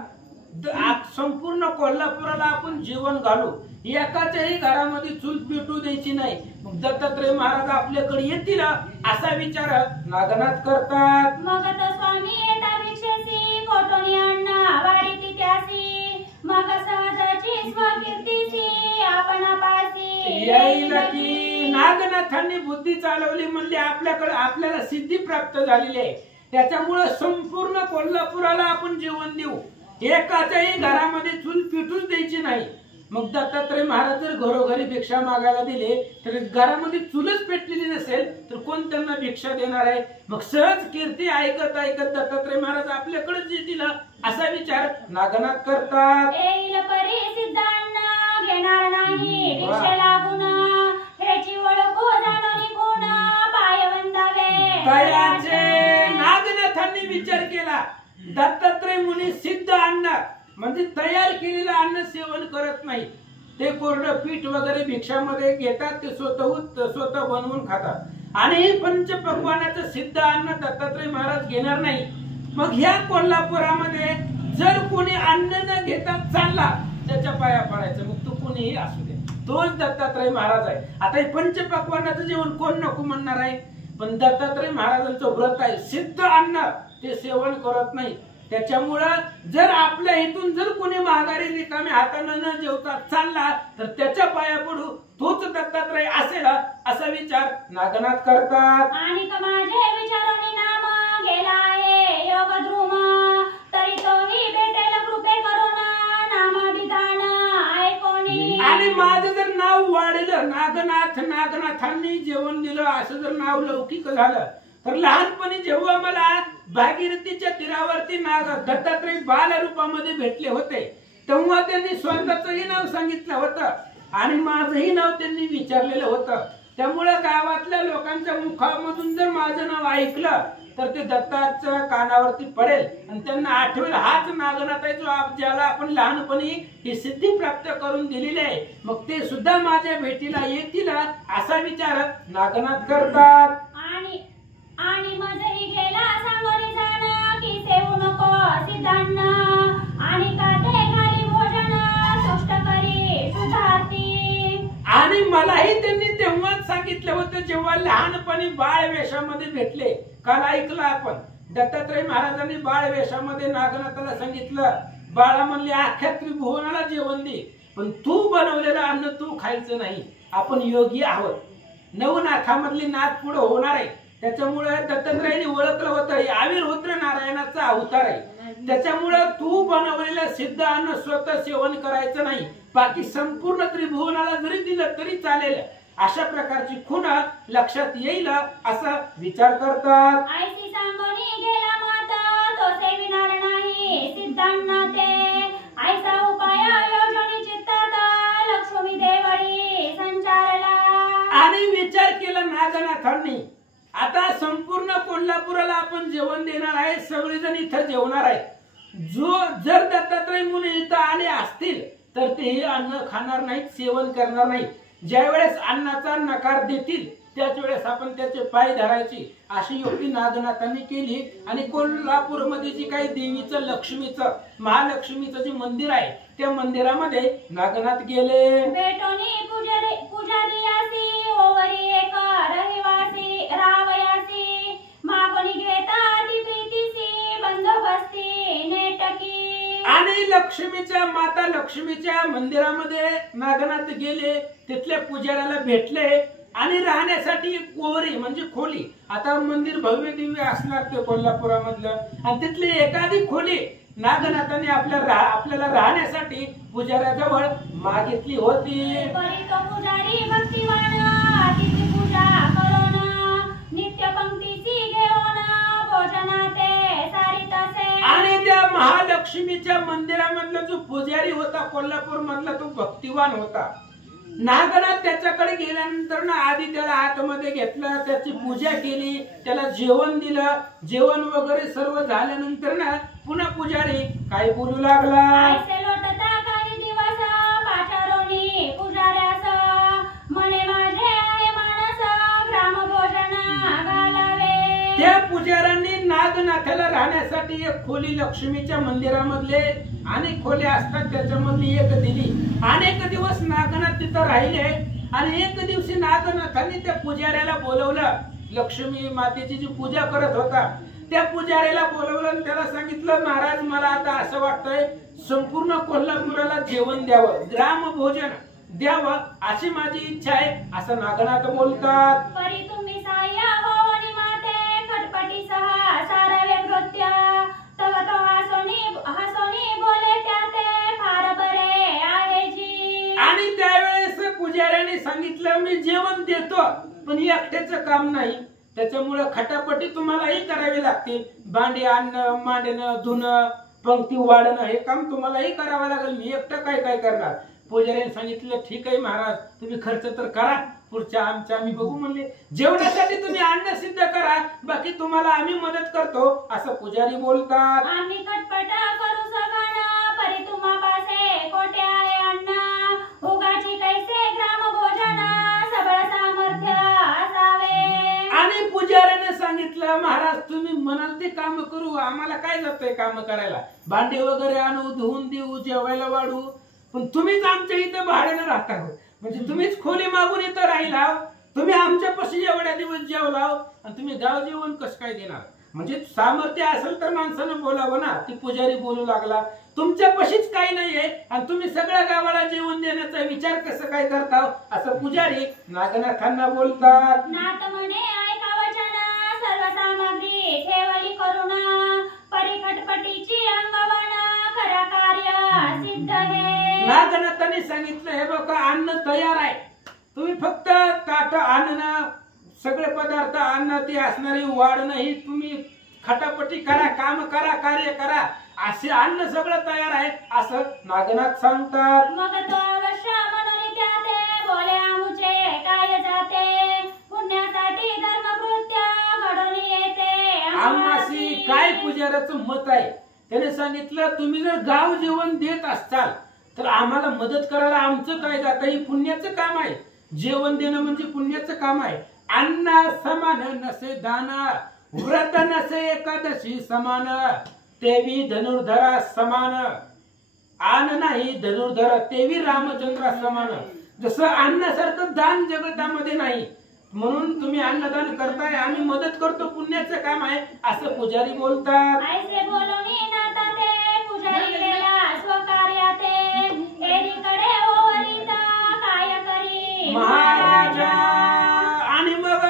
संपूर्ण कोल्हापुराला आपण जेवण घालू. एकाच्याही घरामध्ये चूल पेटू द्यायची नाही. मग दत्तात्रय महाराज आपल्याकडे येतील असा विचार नागनाथ करतात. मग तो स्वामी येता भिक्षेसी कोटोनी अण्णा वाढीती त्यासी मग सहजाची स्वकीर्तीसी आपण पासी येईल की. नागनाथांनी बुद्धी चालवली. म्हणजे आपल्याला सिद्धी प्राप्त झालेली आहे, त्याच्यामुळे संपूर्ण कोल्हापुराला आपण जेवण देऊ. एकाच्याही घरामध्ये चूल पिटूच द्यायची नाही. मग दत्तात्रय महाराज जर घरोघरी भिक्षा मागायला दिले तर घरामध्ये चूलच पेटलेली नसेल तर कोण त्यांना भिक्षा देणार आहे. मग सहज कीर्ती ऐकत ऐकत दत्तात्रय महाराज आपल्याकडेच येतील असा विचार नागनाथ करतात. येईल परी सिद्धांना येणार नाही भिक्षे लागून ह्याची ओळखू जाणून गुण पाय वंदावे तयाचे नागनाथांनी विचार केला दत्तात्रय मुनी सिद्ध अन्न म्हणजे तयार केलेलं अन्न सेवन करत नाही ते कोरडं पीठ वगैरे भिक्षामध्ये घेतात ते स्वतः बनवून खातात आणि पंचपक्वानाचं सिद्ध अन्न दत्तात्रय महाराज घेणार नाही मग ह्या कोल्हापुरामध्ये जर कोणी अन्न न घेता चालला त्याच्या पाया पडायचं मग तो कोणीही असू दे तोच दत्तात्रय महाराज आहे आता हे पंचपक्वानाचं जेवण कोण नको म्हणणार आहे पण दत्तात्रय महाराजांचं व्रत आहे सिद्ध अन्न ते सेवन करत नाही त्याच्यामुळं जर आपल्या इथून जर कोणी माघारी रिकाम्या हातानं न जेवता चालला तर त्याच्या पाया पडू तोच दत्तात्रय असेल असा विचार नागनाथ करतात आणि माझे विचारोनी नाम गेला आहे योग ध्रुम तरी तोही भेटेल कृपे करून नामाभिधान ऐकोनी आणि माझं जर नाव वाढलं नागनाथांनी जेवण दिलं असं जर नाव लौकिक झालं तर लहानपणी जेव्हा मला भागीरथीच्या तीरावरती दत्तात्रय बाल रूपामध्ये भेटले होते तेव्हा त्यांनी स्वतःचंही नाव सांगितलं होतं आणि माझंही नाव त्यांनी विचारलेलं होतं त्यामुळे गावातल्या लोकांच्या मुखामधून जर माझं नाव ऐकलं तर ते दत्ताच्या कानावरती पडेल आणि त्यांना आठवेल हाच नागनाथ आहे जो ज्याला आपण लहानपणी ही सिद्धी प्राप्त करून दिलेली आहे मग ते सुद्धा माझ्या भेटीला येतील असा विचार नागनाथ करतात आणि मजही गेला सांगोनी जाण की सेवू नको सिद्धांना आणि काते खाली भोजन तुष्ट करी सुधारती आणि मलाही त्यांनी तेव्हाच सांगितलं होतं जेव्हा लहानपणी बाळ वेशामध्ये भेटले काल ऐकलं आपण दत्तात्रय महाराजांनी बाळ वेशामध्ये नागनाथाला सांगितलं बाळा म्हणले अख्ख्या त्रिभुवनाला जेवण दे पण तू बनवलेलं अन्न तू खायचं नाही आपण योगी आहोत नवनाथामधली नाथ पुढे होणार आहे त्याच्यामुळे दत्तात्रयाने ओळखलं होतं आविर्होत्र नारायणाचा अवतार आहे त्याच्यामुळे तू बनवलेलं सिद्ध अन्न स्वतः सेवन करायचं नाही बाकी संपूर्ण त्रिभुवनाला जरी दिलं तरी चालेल अशा प्रकारची खूण लक्षात येईल असं विचार करतात आयसी सांगोनी गेला माता तो सेविनार नाही सिद्धांना ते आयसा उपाय योजनी चित्तात लक्ष्मी देवळी संचारला आणि विचार केला नागनाथांनी आता संपूर्ण कोल्हापुराला आपण जेवण देणार आहे सगळेजण इथं जेवणार आहे जो जर दत्तात्रय मुनी इथं आले असतील तर ते हे अन्न खाणार नाहीत सेवन करणार नाही ज्या वेळेस अन्नाचा नकार देतील त्याच वेळेस आपण त्याचे पाय धरायची अशी युक्ती नागनाथांनी केली आणि कोल्हापूरमध्ये जी काही देवीचं लक्ष्मीचं महालक्ष्मीचं जे मंदिर आहे त्या मंदिरामध्ये नागनाथ गेले भेटोनी पुजारी यासी ओवरी एक रहिवासी रावयासी मागोनी घेता ती प्रीतीसी बंदोबस्ती नेटकी आणि लक्ष्मीच्या माता लक्ष्मीच्या मंदिरामध्ये नागनाथ गेले तिथल्या पुजाऱ्याला भेटले आणि राहण्यासाठी एक ओवरी म्हणजे खोली आता मंदिर भव्य दिव्य असणार ते कोल्हापुरामधलं आणि तिथली एखादी खोली नागनाथांनी आपल्याला राहण्यासाठी पुजाऱ्याजवळ मागितली होती पुजारी भक्तिवान अतिथी पूजा करून नित्य पंक्तीची घेऊन भोजनाते सारितसे आणि त्या महालक्ष्मीच्या मंदिरामधला जो पुजारी होता कोल्हापूर मधला तो भक्तिवान होता नागनाथ त्याच्याकडे गेल्यानंतर ना आधी त्याला आतमध्ये घेतलं त्याची पूजा केली त्याला जेवण दिलं जेवण वगैरे सर्व झाल्यानंतर ना पुन्हा पुजारी काय बोलू लागला ऐसे लोटता काही दिवस पाचारोनी पुजाऱ्यास म्हणे माझे आहे मानस ग्रामभोजन घालावे त्या पुजाऱ्यांनी नागनाथाला राहण्यासाठी एक खोली लक्ष्मीच्या मंदिरामधले अनेक खोल्या असतात त्याच्यामधली एक दिली अनेक दिवस नागनाथ तिथं राहिले आणि एक दिवशी नागनाथांनी त्या पुजाऱ्याला बोलवलं लक्ष्मी मातेची जी पूजा करत होता त्या पुजाऱ्याला बोलवलं आणि त्याला सांगितलं महाराज मला आता असं वाटतंय संपूर्ण कोल्हापुराला जेवण द्यावं ग्राम भोजन द्यावं अशी माझी इच्छा आहे असं नागनाथ बोलतात परी तुम्ही साया होवनी माते खटपटीसह सारावे नृत्य तव तो हसोनी बोले त्याते फार बरे आहे जी आणि त्यावेळेस पुजाऱ्याने सांगितलं मी जेवण देतो पण एकट्याचं काम नाही त्याच्यामुळे खटापटी तुम्हालाही करावी लागतील भांडी आणणं मांडणं धुणं पंक्ती वाढणं हे काम तुम्हालाही करावं लागेल मी एकटं काय करणार पुजाऱ्याने सांगितलं ठीक आहे महाराज, तुम्ही खर्च तर करा, पुढच्या आमच्या आम्ही बघू म्हणले. जेवणासाठी तुम्ही अन्न सिद्ध करा, बाकी तुम्हाला आम्ही मदत करतो असं पुजारी बोलतात. आम्ही खटपट करू सगळं परी तुम्हा पासे कोटे आहे अन्न उगाची कैसे ग्राम भोजन सबळ सामर्थ्य असावे. आणि पुजाऱ्याने सांगितलं महाराज तुम्ही म्हणाल ते काम करू, आम्हाला काय जातंय काम करायला, भांडे वगैरे आणू, धुवून देऊ, जेवायला वाढू, पण तुम्हीच आमच्या इथं भाड्यानं राहता, म्हणजे तुम्हीच खोली मागून इथं राहिला, तुम्ही आमच्या पाशी एवढ्या दिवस जेवला आणि तुम्ही गाव जेवण कसं काय देणार. म्हणजे सामर्थ्य असेल तर माणसानं बोलावं ना. ती पुजारी बोलू लागला तुमच्या पाशीच काही नाहीये आणि तुम्ही सगळ्या गावाला जेवण देण्याचा विचार कसं काय करता, असं पुजारी नागनाथांना बोलतात. नाथ म्हणे ऐका वचन सर्व सामग्री ठेवली करुण परी खटपटीची अंगवण खरा कार्य सिद्ध हे. नागनाथांनी सांगितलं हे बघा अन्न तयार आहे, तुम्ही फक्त ताट आणणं, सगळे पदार्थ आणणं, ते असणारी वाढणं ही तुम्ही खटापटी करा, काम करा, कार्य करा, असे अन्न सगळं तयार आहे असं नागनाथ सांगतात. मग तो अवश्य मनोनी त्याते बोले आमुचे काय जाते पुण्यासाठी धर्मकृत्य घडून येते आम्हासी काय पुजाऱ्याचं मत आहे. त्याने सांगितलं तुम्ही जर गाव जेवण देत असाल तर आम्हाला मदत करायला आमचं काय जातं, हे पुण्याचं काम आहे. जेवण देणं म्हणजे पुण्याचं काम आहे. अन्न समान नसे दान, व्रत नसे एकादशी समान, तेवी धनुर्धरा समान. आन नाही धनुर्धर तेवी रामचंद्रा समान. जसं अन्नासारखं दान जगतामध्ये नाही, म्हणून तुम्ही अन्नदान करताय, आम्ही मदत करतो, पुण्याचं काम आहे असं पुजारी बोलतात. ऐसे बोलूनी नाता ते पुजारी गेला स्वकार्याते एकीकडे ओवरिता काय करी महाराजा. आणि मग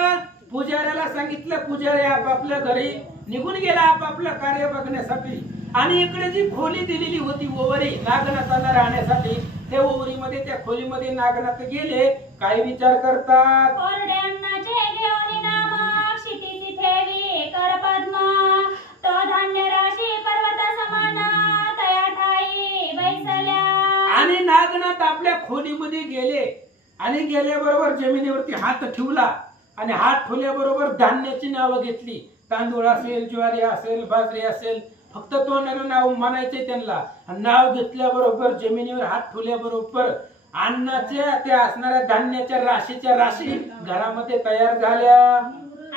पुजाऱ्याला सांगितलं, पुजारी आपापल्या घरी निघून गेला आपापलं कार्य बघण्यासाठी. आणि इकडे जी खोली दिलेली होती ओवरी नागनाथांना राहण्यासाठी, त्या ओवरीमध्ये त्या खोलीमध्ये नागनाथ गेले. काय विचार करतात. कोरडे अन्नाचे घेऊन नाम क्षितिजी ठेवी कर पद्म तो धान्य राशी पर्वत समान तया ठाई बैसल्या. आणि नागनाथ आपल्या खोलीमध्ये गेले आणि गेल्याबरोबर जमिनीवरती हात ठेवला आणि हात ठेवल्याबरोबर धान्याची नावं घेतली. तांदूळ असेल, ज्वारी असेल, बाजरी असेल, फक्त तोंडाने नाव म्हणायचे त्यांना. नाव घेतल्याबरोबर जमिनीवर हात ठेवल्याबरोबर अन्नाच्या त्या असणाऱ्या धान्याच्या राशीच्या राशी घरामध्ये तयार झाल्या.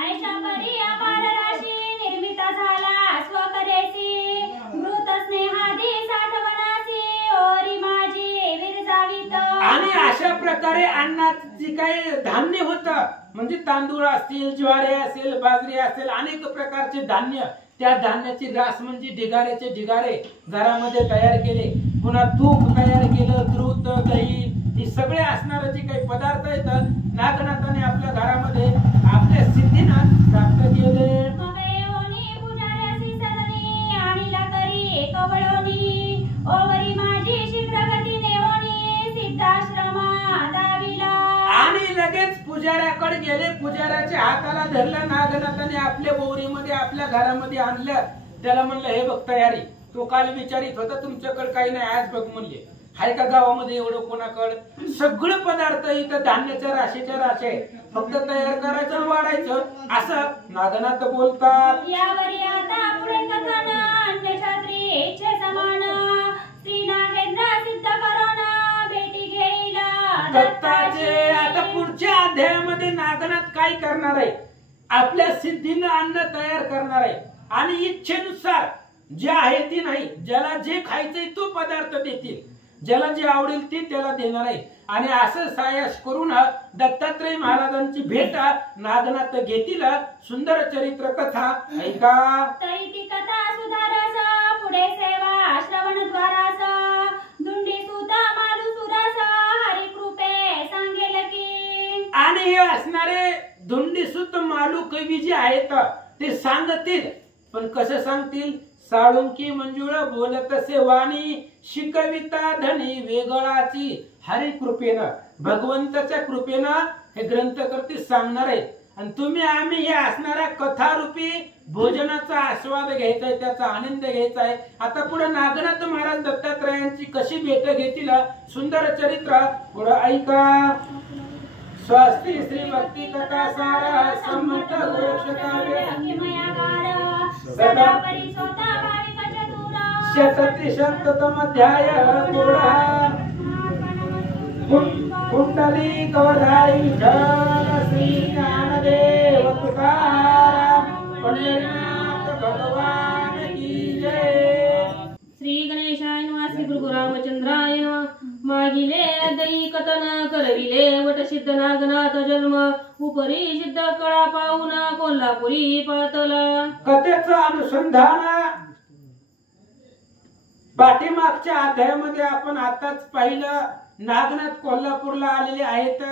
ऐशा परी अपार राशी निर्मित झाला स्वकरेसी मृत स्नेहादी साठवणासी ओरी माझी विरजावीत. आणि अशा प्रकारे अन्नात जे काही धान्य होतं, म्हणजे तांदूळ असतील, ज्वारी असेल, बाजरी असेल, अनेक प्रकारचे धान्य, त्या धान्याची रास म्हणजे ढिगाऱ्याचे ढिगारे घरामध्ये तयार केले. पुन्हा तूप तयार केलं, दूध, दही, हे सगळे असणारे जे काही पदार्थ आहेत नागनाथाने आपल्या घरामध्ये आपल्या सिद्धीनाथ प्राप्त केले. मग येऊनी पुजाऱ्यासी सदनी आणिला करी कवळोनी ओवरी माझी शीघ्र गतीने ओनी सिद्धाश्रमा दाविला. आणि लगेच पुजाऱ्याकडे गेले. पुजाऱ्याच्या हाताला धरलं नागनाथाने, आपल्या ओवरीमध्ये आपल्या घरामध्ये आणलं. त्याला म्हणलं हे बघ तयारी, तो काल विचारित होता तुमच्याकडे काही नाही, आज बघ म्हणले. हाय का गावामध्ये एवढं कोणाकडे, सगळे पदार्थ इथं धान्याच्या राशीच्या राशी आहे, फक्त तयार करायचं वाढायचं असं नागनाथ बोलतात. यावरी आता पुढे कथन अन्य छत्री इच्छे समान श्री नागेंद्र सिद्ध करून भेटी घेईला दत्ताचे. आता पुढच्या अध्यायामध्ये नागनाथ काय करणार आहे, आपल्या सिद्धीनं अन्न तयार करणार आहे आणि इच्छेनुसार जे आहे ती नाही, ज्याला जे खायचंय तो पदार्थ देतील, ज्याला जे आवडेल ते त्याला देणार आहे. आणि असं सायास करून दत्तात्रय महाराजांची भेट नागनाथ घेतील. सुंदर चरित्र कथा ऐका. तरी ती कथा सुधारस पुढे सेवा श्रवण द्वारास दुंडी सुता मालू सुरस हरी कृपे सांगेल की. आणि हे असणारे धुंडीसुत मालू कवी जे आहेत ते सांगतील, पण कसं सांगतील. साळुंकी मंजुळ बोलतसे वाणी शिकविता धनी वेगळाची हरी कृपेनं, भगवंताच्या कृपेनं हे ग्रंथकर्ते सांगणार आहेत. आणि तुम्ही आम्ही हे असणाऱ्या कथारूपी भोजनाचा आस्वाद घ्यायचा आहे, त्याचा आनंद घ्यायचा आहे. आता पुढे नागनाथ महाराज दत्तात्रयांची कशी भेट घेतील सुंदर चरित्र पुढे ऐका. स्वस्ति श्री भक्ती कथा सार संमत गोरक्षकाव्य सदा परिसोता भाविक चतुरा शततिशततम अध्याय पुढा कुंडली गवधारी श्री ज्ञानदेव तुकाराम पंढरीनाथ भगवान की जय. श्री गणेशाय नमः. श्री गुरु रामचंद्राय नमः. मागिले दही कथन करविले वटसिद्ध नागनाथ जन्म उपरी सिद्ध कळा पाहून कोल्हापुरी पातला. कथेचं अनुसंधान पाठीमागच्या अध्यायामध्ये आपण आताच पाहिलं. नागनाथ कोल्हापूरला आलेले आहेत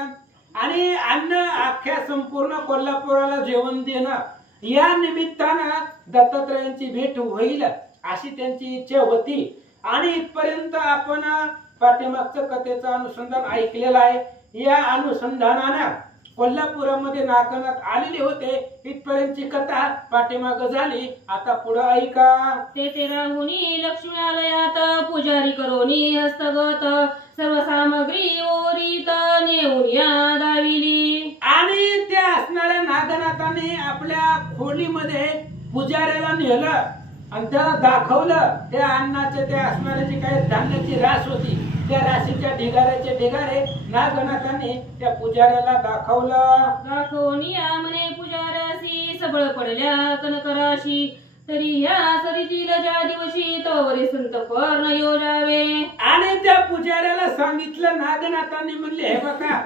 आणि अन्न अख्ख्या संपूर्ण कोल्हापुराला जेवण देणं या निमित्तानं दत्तात्रयांची भेट होईल अशी त्यांची इच्छा होती. आणि इथपर्यंत आपण पाठीमागचं कथेचं अनुसंधान ऐकलेलं आहे. या अनुसंधानानं कोल्हापुरामध्ये नागनाथ आलेले होते. इथपर्यंतची कथा पाठीमाग झाली. आता पुढे ऐका. ते राहुनी लक्ष्मी आलयात पुजारी करोनी हस्तगत सर्व सामग्री ओरीत नेऊन या दाविली. आणि त्या असणाऱ्या नागनाथाने आपल्या खोलीमध्ये पुजाऱ्याला नेलं आणि त्याला दाखवलं त्या अन्नाचे त्या असणाऱ्या जी काही धान्याची रास होती त्या राशीच्या ढिगारे नागनाथाने त्या पुजाऱ्याला दाखवून या म्हणे पुजाऱ्यासी सबळ पडल्या कनकराशी तरी ह्या सरीतील ज्या दिवशी तोवरी संतपर न योजावे. आणि त्या पुजाऱ्याला सांगितलं नागनाथांनी म्हणले हे बघा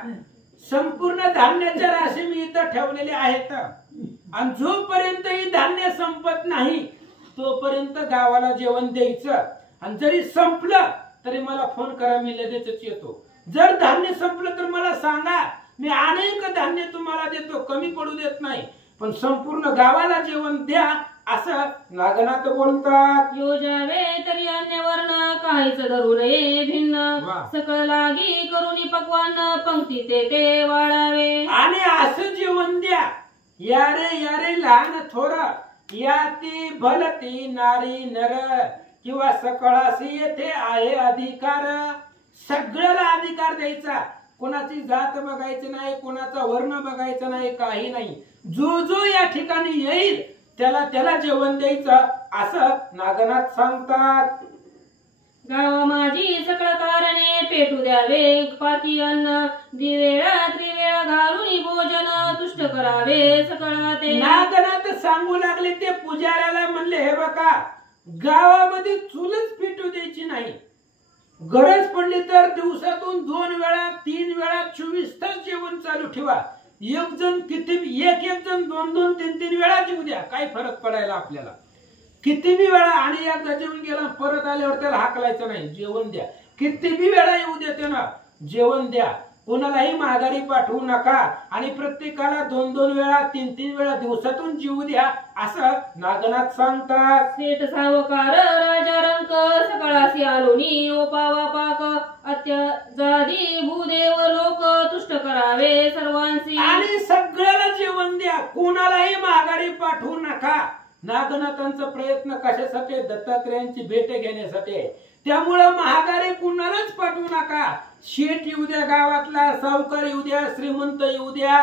संपूर्ण धान्याच्या राशी मी इथं ठेवलेले आहेत आणि जोपर्यंत ही धान्य संपत नाही तोपर्यंत गावाला जेवण द्यायचं आणि जरी संपलं तरी मला फोन करा मी लगेचच येतो. जर धान्य संपलं तर मला सांगा मी अनेक धान्य तुम्हाला देतो कमी पडू देत नाही पण संपूर्ण गावाला जेवण द्या असं नागनाथ बोलतात. योजावे तरी अन्य वर्ण काहीच धरू नये भिन्न सकळ लागी करून पक्वान पंक्ती ते वाळावे. आणि असं जेवण द्या यारे लहान थोर याती भलती नारी नर किंवा सकळाशी येथे आहे अधिकार. सगळ्याला अधिकार द्यायचा. कोणाची जात बघायची नाही कोणाचा वर्ण बघायचा नाही काही नाही. जो या ठिकाणी येईल त्याला जेवण द्यायचं असं नागनाथ सांगतात. गावा माझी सकळ कारणे पेटू द्यावे पाती अन्न दिवेळा त्रिवेळा घालून भोजन तुष्ट करावे सकळा ते. नागनाथ सांगू लागले ते पुजाऱ्याला म्हणले हे बघा गावामध्ये चूलच पेटू द्यायची नाही. गरज पडली तर दिवसातून 2 वेळा 3 वेळा 24 तास जेवण चालू ठेवा. एक जण किती एक जण 2-2 3-3 वेळा जेवू द्या काय फरक पडायला आपल्याला. किती बी वेळा आणि एकदा जेवून गेला परत आल्यावर त्याला हाकलायचं नाही जेवण द्या. किती बी वेळा येऊ द्या त्यांना जेवण द्या. कोणालाही माघारी पाठवू नका आणि प्रत्येकाला 2-2 वेळा 3-3 वेळा दिवसातून जेवू द्या असं नागनाथ सांगतात. सेठ सावकार राजा रंक सकळासी आलोनी ओपावा पाक अत्याजादी भूदेव लोक तुष्ट करावे सर्वांशी. आणि सगळ्याला जेवण द्या कोणालाही माघारी पाठवू नका. नागनाथांचा प्रयत्न कशासाठी दत्तात्रयांची भेट घेण्यासाठी आहे. त्यामुळे महागारी कुणालाच पाठवू नका. शेठ येऊ द्या गावातला सावकार येऊ द्या श्रीमंत येऊ द्या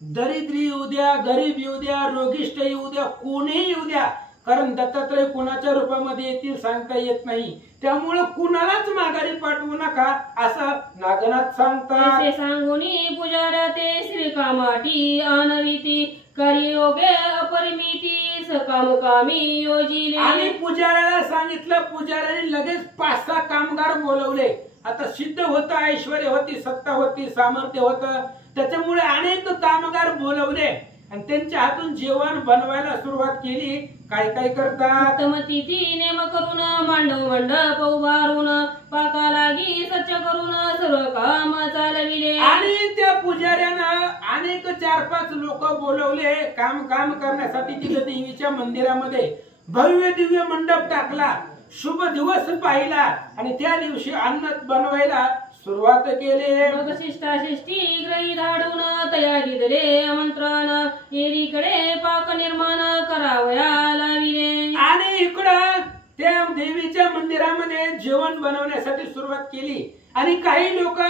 दरिद्री येऊ द्या गरीब येऊ द्या रोगिष्ट येऊ द्या कोणीही येऊ द्या कारण दत्तात्रय कुणाच्या रूपामध्ये येतील सांगता येत नाही. त्यामुळे कुणालाच माघारी पाठवू नका असं नागनाथ सांगतात. सांगुनी पुजारा ते श्रीकामाटी अनविती कार्योगे अपरिमिती सकामकामी योजिले. आणि पुजाऱ्याला सांगितलं पुजाऱ्याने लगेच 5-6 कामगार बोलवले. आता सिद्ध होतं ऐश्वर्य होती सत्ता होती सामर्थ्य होतं त्याच्यामुळे अनेक कामगार बोलवले आणि त्यांच्या हातून जेवण बनवायला सुरुवात केली. काय करतात तिथी नेम करून मांडव मंडप उभारून पाका लागी स्वच्छ करून सर्व काम चालविले. आणि त्या पुजाऱ्यानं अनेक 4-5 लोक बोलवले काम करण्यासाठी. तिथे देवीच्या मंदिरामध्ये भव्य दिव्य मंडप टाकला. शुभ दिवस पाहिला आणि त्या दिवशी अन्न बनवायला सुरुवात केली. मग शिष्टाशिष्टी ग्रही धाडून तया दिदले आमंत्रण एरीकडे पाक निर्माण करावया लाविले. आणि इकडं त्या देवीच्या मंदिरामध्ये जेवण बनवण्यासाठी सुरुवात केली आणि काही लोक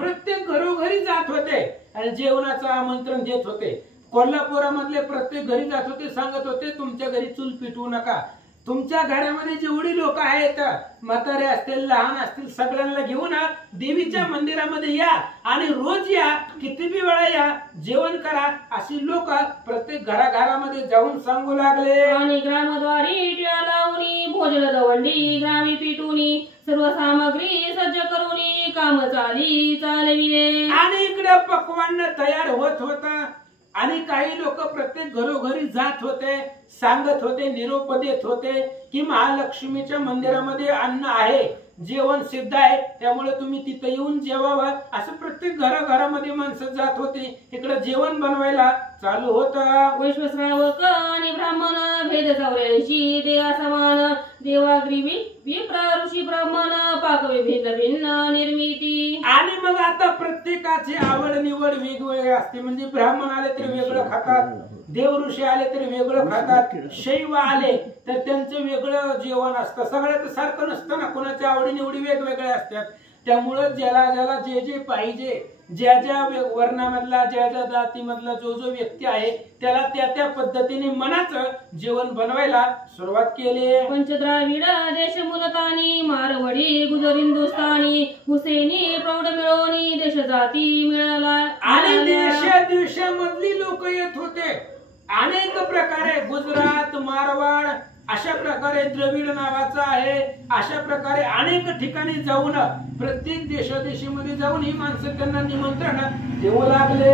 प्रत्येक घरोघरी जात होते आणि जेवणाचं आमंत्रण देत होते. कोल्हापुरामधले प्रत्येक घरी जात होते, सांगत होते तुमच्या घरी चूल पेटवू नका, तुमच्या घरामध्ये जेवढी लोक आहेत म्हातारे असतील लहान असतील सगळ्यांना घेऊन देवीच्या मंदिरामध्ये या आणि रोज या, किती बी वेळा या, जेवण करा, अशी लोक प्रत्येक घराघरामध्ये जाऊन सांगू लागले. आणि ग्रामद्वारी टिळा लावणी भोजन दवंडी ग्रामी पिटुनी सर्व सामग्री सज्ज करून काम चालविले. आणि इकडे पक्वान्न तयार होत होता आणि काही लोक प्रत्येक घरोघरी जात होते, सांगत होते, निरोप देत होते की महालक्ष्मीच्या मंदिरामध्ये अन्न आहे, जेवण सिद्ध आहे, त्यामुळे तुम्ही तिथे येऊन जेवावं. असं प्रत्येक घराघरामध्ये माणसं जात होती. इकडे जेवण बनवायला चालू होतं. वैश्वश्रावक आणि ब्राह्मण भेद 84 देवा समान देवाग्री विप्र ऋषी ब्राह्मण पाक भिन्न भिन्न निर्मिती. आणि मग आता प्रत्येकाची आवड निवड वेगवेगळी असते. म्हणजे ब्राह्मण आले तर वेगळं खातात, देव ऋषी आले तर वेगळं खातात, शैव आले तर त्यांचं वेगळं जेवण असतं. सगळ्याचं सारखं नसतं ना, कोणाच्या आवडी निवडी वेगवेगळ्या असतात. त्यामुळं ज्याला ज्याला जे जे पाहिजे, ज्या ज्या वर्णामधला ज्या ज्या जातीमधला जो जो व्यक्ती आहे त्याला त्या त्या पद्धतीने मनाचं जेवण बनवायला सुरुवात केली. पंचद्राविड देश मुलतानी मारवडी गुजर हिंदुस्थानी हुसेनी प्रौढ मिळवणी देश जाती मिळाला. आणि देशामधली लोक येत होते अनेक प्रकारे. गुजरात, मारवाड, अशा प्रकारे द्रविड नावाचा आहे, अशा प्रकारे अनेक ठिकाणी जाऊन प्रत्येक देशादेशीमध्ये जाऊन ही माणसं त्यांना निमंत्रण देऊ लागले.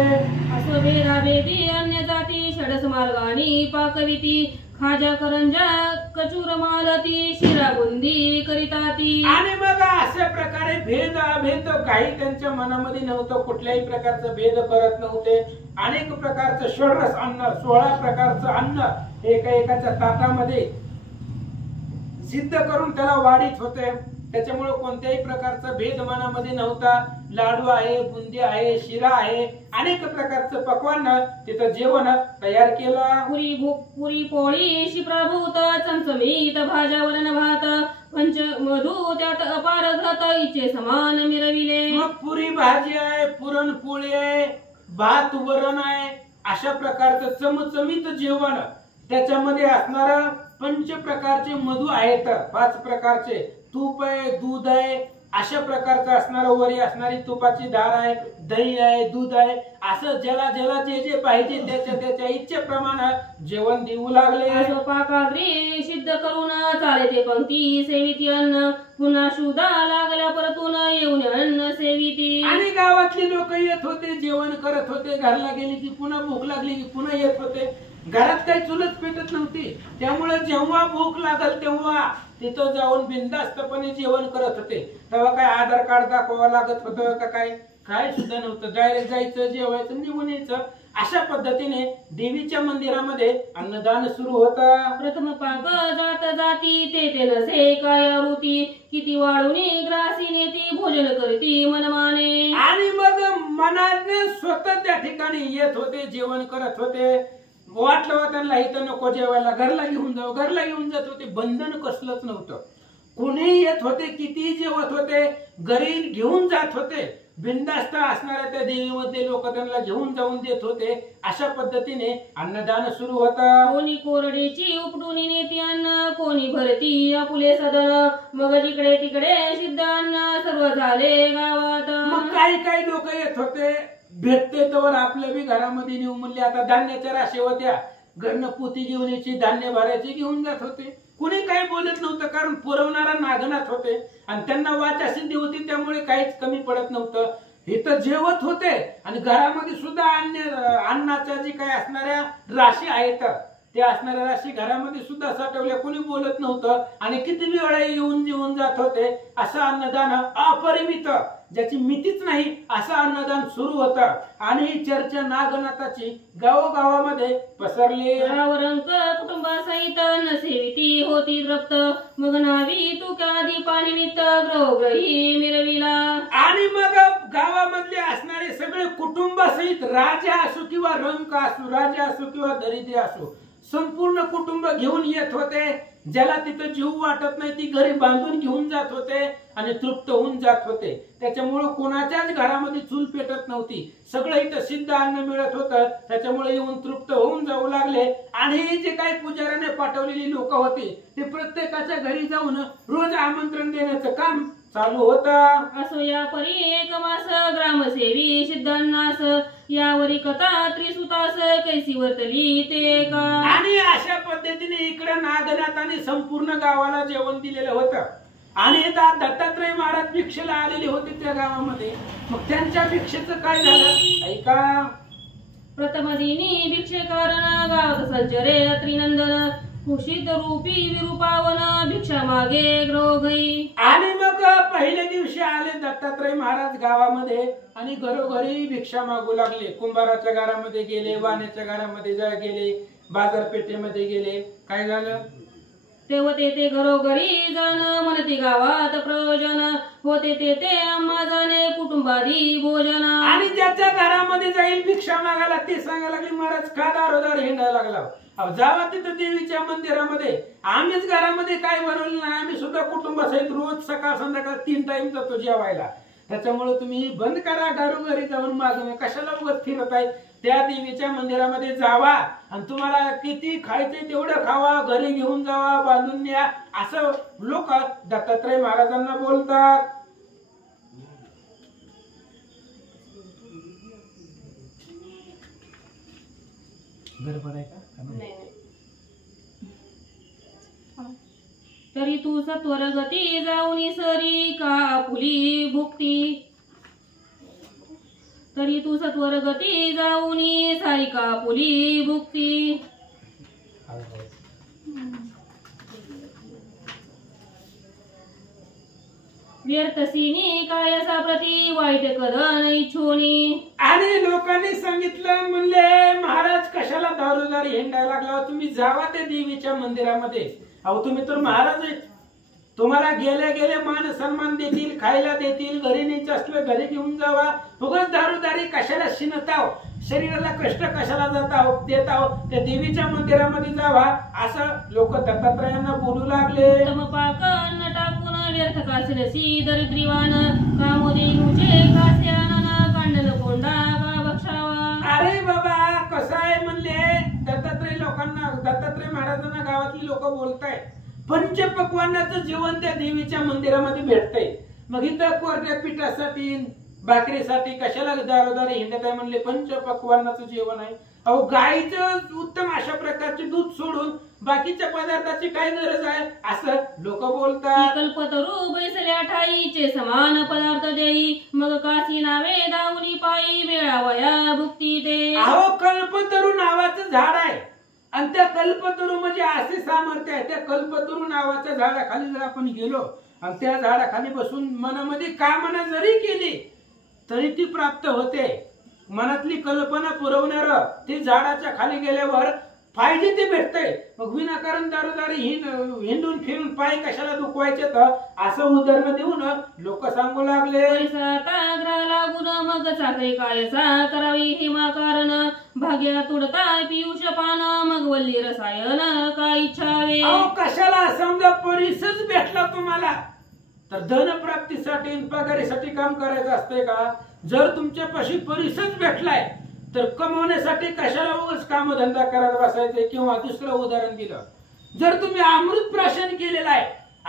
असं भेदाभेदी अन्य जाती षडस मार्गानी पाकविती खाजा करंजा कचूर मालती शिरा बुंदी करिताती. आणि मग अशा प्रकारे भेद काही त्यांच्या मनामध्ये नव्हतं, कुठल्याही प्रकारचं भेद करत नव्हते. अनेक प्रकारचं षडरस अन्न, 16 प्रकारचं अन्न एकाच्या ताटामध्ये सिद्ध करून त्याला वाढीत होते. त्याच्यामुळे कोणत्याही प्रकारचा भेद मनामध्ये नव्हता. लाडू आहे, बुंदी आहे, शिरा आहे, अनेक प्रकारचं पक्वान्न तिथं जेवण तयार केलं. पुरी पोळी शिप्रभूत चमचमीत भाज्या वरण भात पंच मधु त्यात अपार घात इचे समान मिरविले. मग पुरी भाजी आहे, पुरणपोळी आहे, भात वरण आहे, अशा प्रकारचं चमचमीत जेवण. त्याच्यामध्ये असणार पंच प्रकारचे मधु आहेत, 5 प्रकारचे तूप आहे, दूध आहे, अशा प्रकारचं असणार, वरी असणारी तुपाची धार आहे, दही आहे, दूध आहे, असं ज्याला ज्याला जे जे पाहिजे त्याच्या इच्छेप्रमाणे जेवण देऊ लागले. स्वपाकाग्री सिद्ध करून चाले ते पंक्ती सेविती अन्न पुन्हा शुद्धा लागल्या परतून येऊन अन्न सेविती. आणि गावातली लोक येत होते, जेवण करत होते, घरला गेली की पुन्हा भूक लागली की पुन्हा येत होते. घरात काही चुलच पेटत नव्हती, त्यामुळे जेव्हा भूक लागल तेव्हा तिथं जाऊन बिनधास्तपणे जेवण करत होते. तेव्हा काय आधार कार्ड दाखवावं लागत होतं का काय सुद्धा नव्हतं. डायरेक्ट जायचं, जेवायचं, निघून यायचं. अशा पद्धतीने देवीच्या मंदिरामध्ये अन्नदान सुरू होतं. प्रथम पाक जात जाती ते नसे काय वृत्ती किती वाढून ग्रासी नेती भोजन करती मनमाने. आणि मग मनाने स्वतः त्या ठिकाणी येत होते, जेवण करत होते. वाटलं त्यांना इथं नको जेवायला, घरला घेऊन जात होते. बंधन कसलंच नव्हतं. कोणीही येत होते, कितीही जेवत होते, घरी घेऊन जात होते. बिनधास्त असणाऱ्या त्या देवीमध्ये लोक त्यांना घेऊन जाऊन देत होते. अशा पद्धतीने अन्नदान सुरू होतं. कोणी कोरडीची उपटून नेती अन्न कोणी भरती आपुले सदन मग जिकडे तिकडे सिद्ध अन्न सर्व झाले गावात. मग काही लोक येत होते, भेटते तर आपल्या बी घरामध्ये नेऊ म्हणले. आता धान्याच्या राशी होत्या, घरनं पोती घेऊन यायची, धान्य भरायची, घेऊन जात होते. कुणी काही बोलत नव्हतं, कारण पुरवणारा नागनाथ होते आणि त्यांना वाचा सिद्धी होती, त्यामुळे काहीच कमी पडत नव्हतं. इथं जेवत होते आणि घरामध्ये सुद्धा अन्नाच्या जी काही असणाऱ्या राशी आहेत त्या असणाऱ्या राशी घरामध्ये सुद्धा साठवल्या. कुणी बोलत नव्हतं आणि किती वेळा येऊन जेवून जात होते. असं अन्नदान अपरिमित ज्याची मितीच नाही असं अन्नदान सुरू होतं आणि ही चर्चा नागनाथाची गावोगावामध्ये पसरली. रावरंक कुटुंबासहित सेविती होती तृप्त मग नावी तुक्यादी पानिमित्त ग्रहोग्रही मिरविला. आणि मग गावामधले असणारे सगळे कुटुंबासहित राजा असो किंवा रंक असो, राजा असो किंवा दरिद्री असो, संपूर्ण कुटुंब घेऊन येत होते. ज्याला तिथं जीव वाटत नाही ती घरी बांधून घेऊन जात होते आणि तृप्त होऊन जात होते. त्याच्यामुळे कोणाच्याच घरामध्ये चूल पेटत नव्हती. सगळं इथं सिद्ध अन्न मिळत होतं. त्याच्यामुळे येऊन तृप्त होऊन जाऊ लागले. आणि जे काही पुजाऱ्याने पाठवलेली लोक होती ते प्रत्येकाच्या घरी जाऊन रोज आमंत्रण देण्याचं काम चालू होतं. असो या परी एक मास ग्रामसेवी सिद्धांनास यावरी कथा त्रिसुतास कैसी वर्तली ते का. आणि अशा पद्धतीने इकडे नागनाथाने संपूर्ण गावाला जेवण दिलेलं होतं. आणि दत्तात्रय महाराज भिक्षेला आलेले होते त्या गावामध्ये. मग त्यांच्या भिक्षेचं काय झालं ऐका. प्रथम दिनी भिक्षे कारण गावात संचरे त्रिनंदन कुशीत रूपी विरूपावन भिक्षा मागे ग्रोघई. आणि मग पहिल्या दिवशी आले दत्तात्रय महाराज गावामध्ये आणि घरोघरी भिक्षा मागू लागले. कुंभाराच्या घरामध्ये गेले, वाण्याच्या घरामध्ये गेले, बाजारपेठेमध्ये गेले. काय झालं तेव्हा ते घरोघरी जाण म्हणते गावात प्रयोजन होते ते आम्हा जाणे कुटुंबादी भोजन. आणि ज्याच्या घरामध्ये जाईल भिक्षा मागायला ते सांगायला लागले महाराज का दारोदार हिंडायला लागला. जावा तिथं देवीच्या मंदिरामध्ये. आम्हीच घरामध्ये काय बनवलं नाही. आम्ही सुद्धा कुटुंबासहित रोज सकाळ संध्याकाळ 3 टाइम जातो जेवायला. त्याच्यामुळे तुम्ही बंद करा घरोघरी जाऊन मागणं. कशाला उगाच फिरत आहे. त्या देवीच्या मंदिरामध्ये जावा आणि तुम्हाला किती खायचे तेवढं खावा, घरी घेऊन जावा, बांधून न्या, असं लोक दत्तात्रय महाराजांना बोलतात. बरोबर आहे का. तरी तू सत्वर गती जाऊनी सरी का फुली भुक्ती. तरी तू सत्वर गती जाऊनी सारी का फुली भुक्ती. व्यर्थसिनी कायसा प्रती वाईट कदन इच्छोनी. आणि लोकांनी सांगितलं म्हणले महाराज कशाला दारोदार हिंडायला लागला. तुम्ही जावा त्या देवीच्या मंदिरामध्ये. अहो तुम्ही तर महाराज आहेत. तुम्हाला गेल्या गेले मान सन्मान देतील, खायला देतील, घरी न्यायचं असलं घरी घेऊन जावा. उगाच दारोदारी कशाला शिनताव, शरीराला कष्ट कशाला देत आहो. त्या देवीच्या मंदिरामध्ये जावा असं लोक दत्तात्रयांना बोलू लागले. उत्तम पाक न टाकून व्यर्थ कासिनसी दरिद्रीवान कामोदेनुचे कास्यानन कांडल कोंडा का बक्षावा. अरे बाबा कसं आहे म्हणले दत्तात्रय महाराजांना गावातली लोक बोलताय पंचपक्वान्नाचं जेवण त्या देवीच्या मंदिरामध्ये भेटतंय. मग इथं कोरड्या पिठासाठी भाकरीसाठी कशाला दारोदारी हिंडत आहे म्हणले. पंचपक्वान्नाचं जेवण आहे. अहो गाईचं उत्तम अशा प्रकारचे दूध सोडून बाकीच्या पदार्थाची काय गरज आहे असं लोक बोलतात. कल्पतरू बैसल्या ठाईचे समान पदार्थ देई मग काशी नावे दावणी पायी मिळावया भुक्ती दे. अहो कल्पतरू नावाचं झाड आहे आणि त्या कल्पतरू म्हणजे असे सामर्थ्य आहे. त्या कल्पतरू नावाच्या झाडाखाली जर आपण गेलो आणि त्या झाडाखाली बसून मनामध्ये कामना जरी केली तरी ती प्राप्त होते. मनातली कल्पना पुरवणार ते झाडाच्या खाली गेल्यावर पाहिजे ते भेटतंय. मग विनाकारण दारोदारी हिंडून फिरून पाय कशाला दुखवायचे तर असं उदाहरण देऊन लोक सांगू लागले. लागून मग चाकरी कायसा करावी हिमा कारण भाग्या तुडताय पियुष पान मग वल्ली रसायन काय इच्छावे. कशाला समजा परिसच भेटला तुम्हाला तर धन प्राप्तीसाठी पगारीसाठी काम करायचं असतंय का. जर तुमच्यापाशी परिसच भेटलाय तर कमवण्यासाठी कशाला उगाच कामधंदा करत बसायचे. किंवा दुसरं उदाहरण दिलं, जर तुम्ही अमृत प्राशन केलेलं आहे,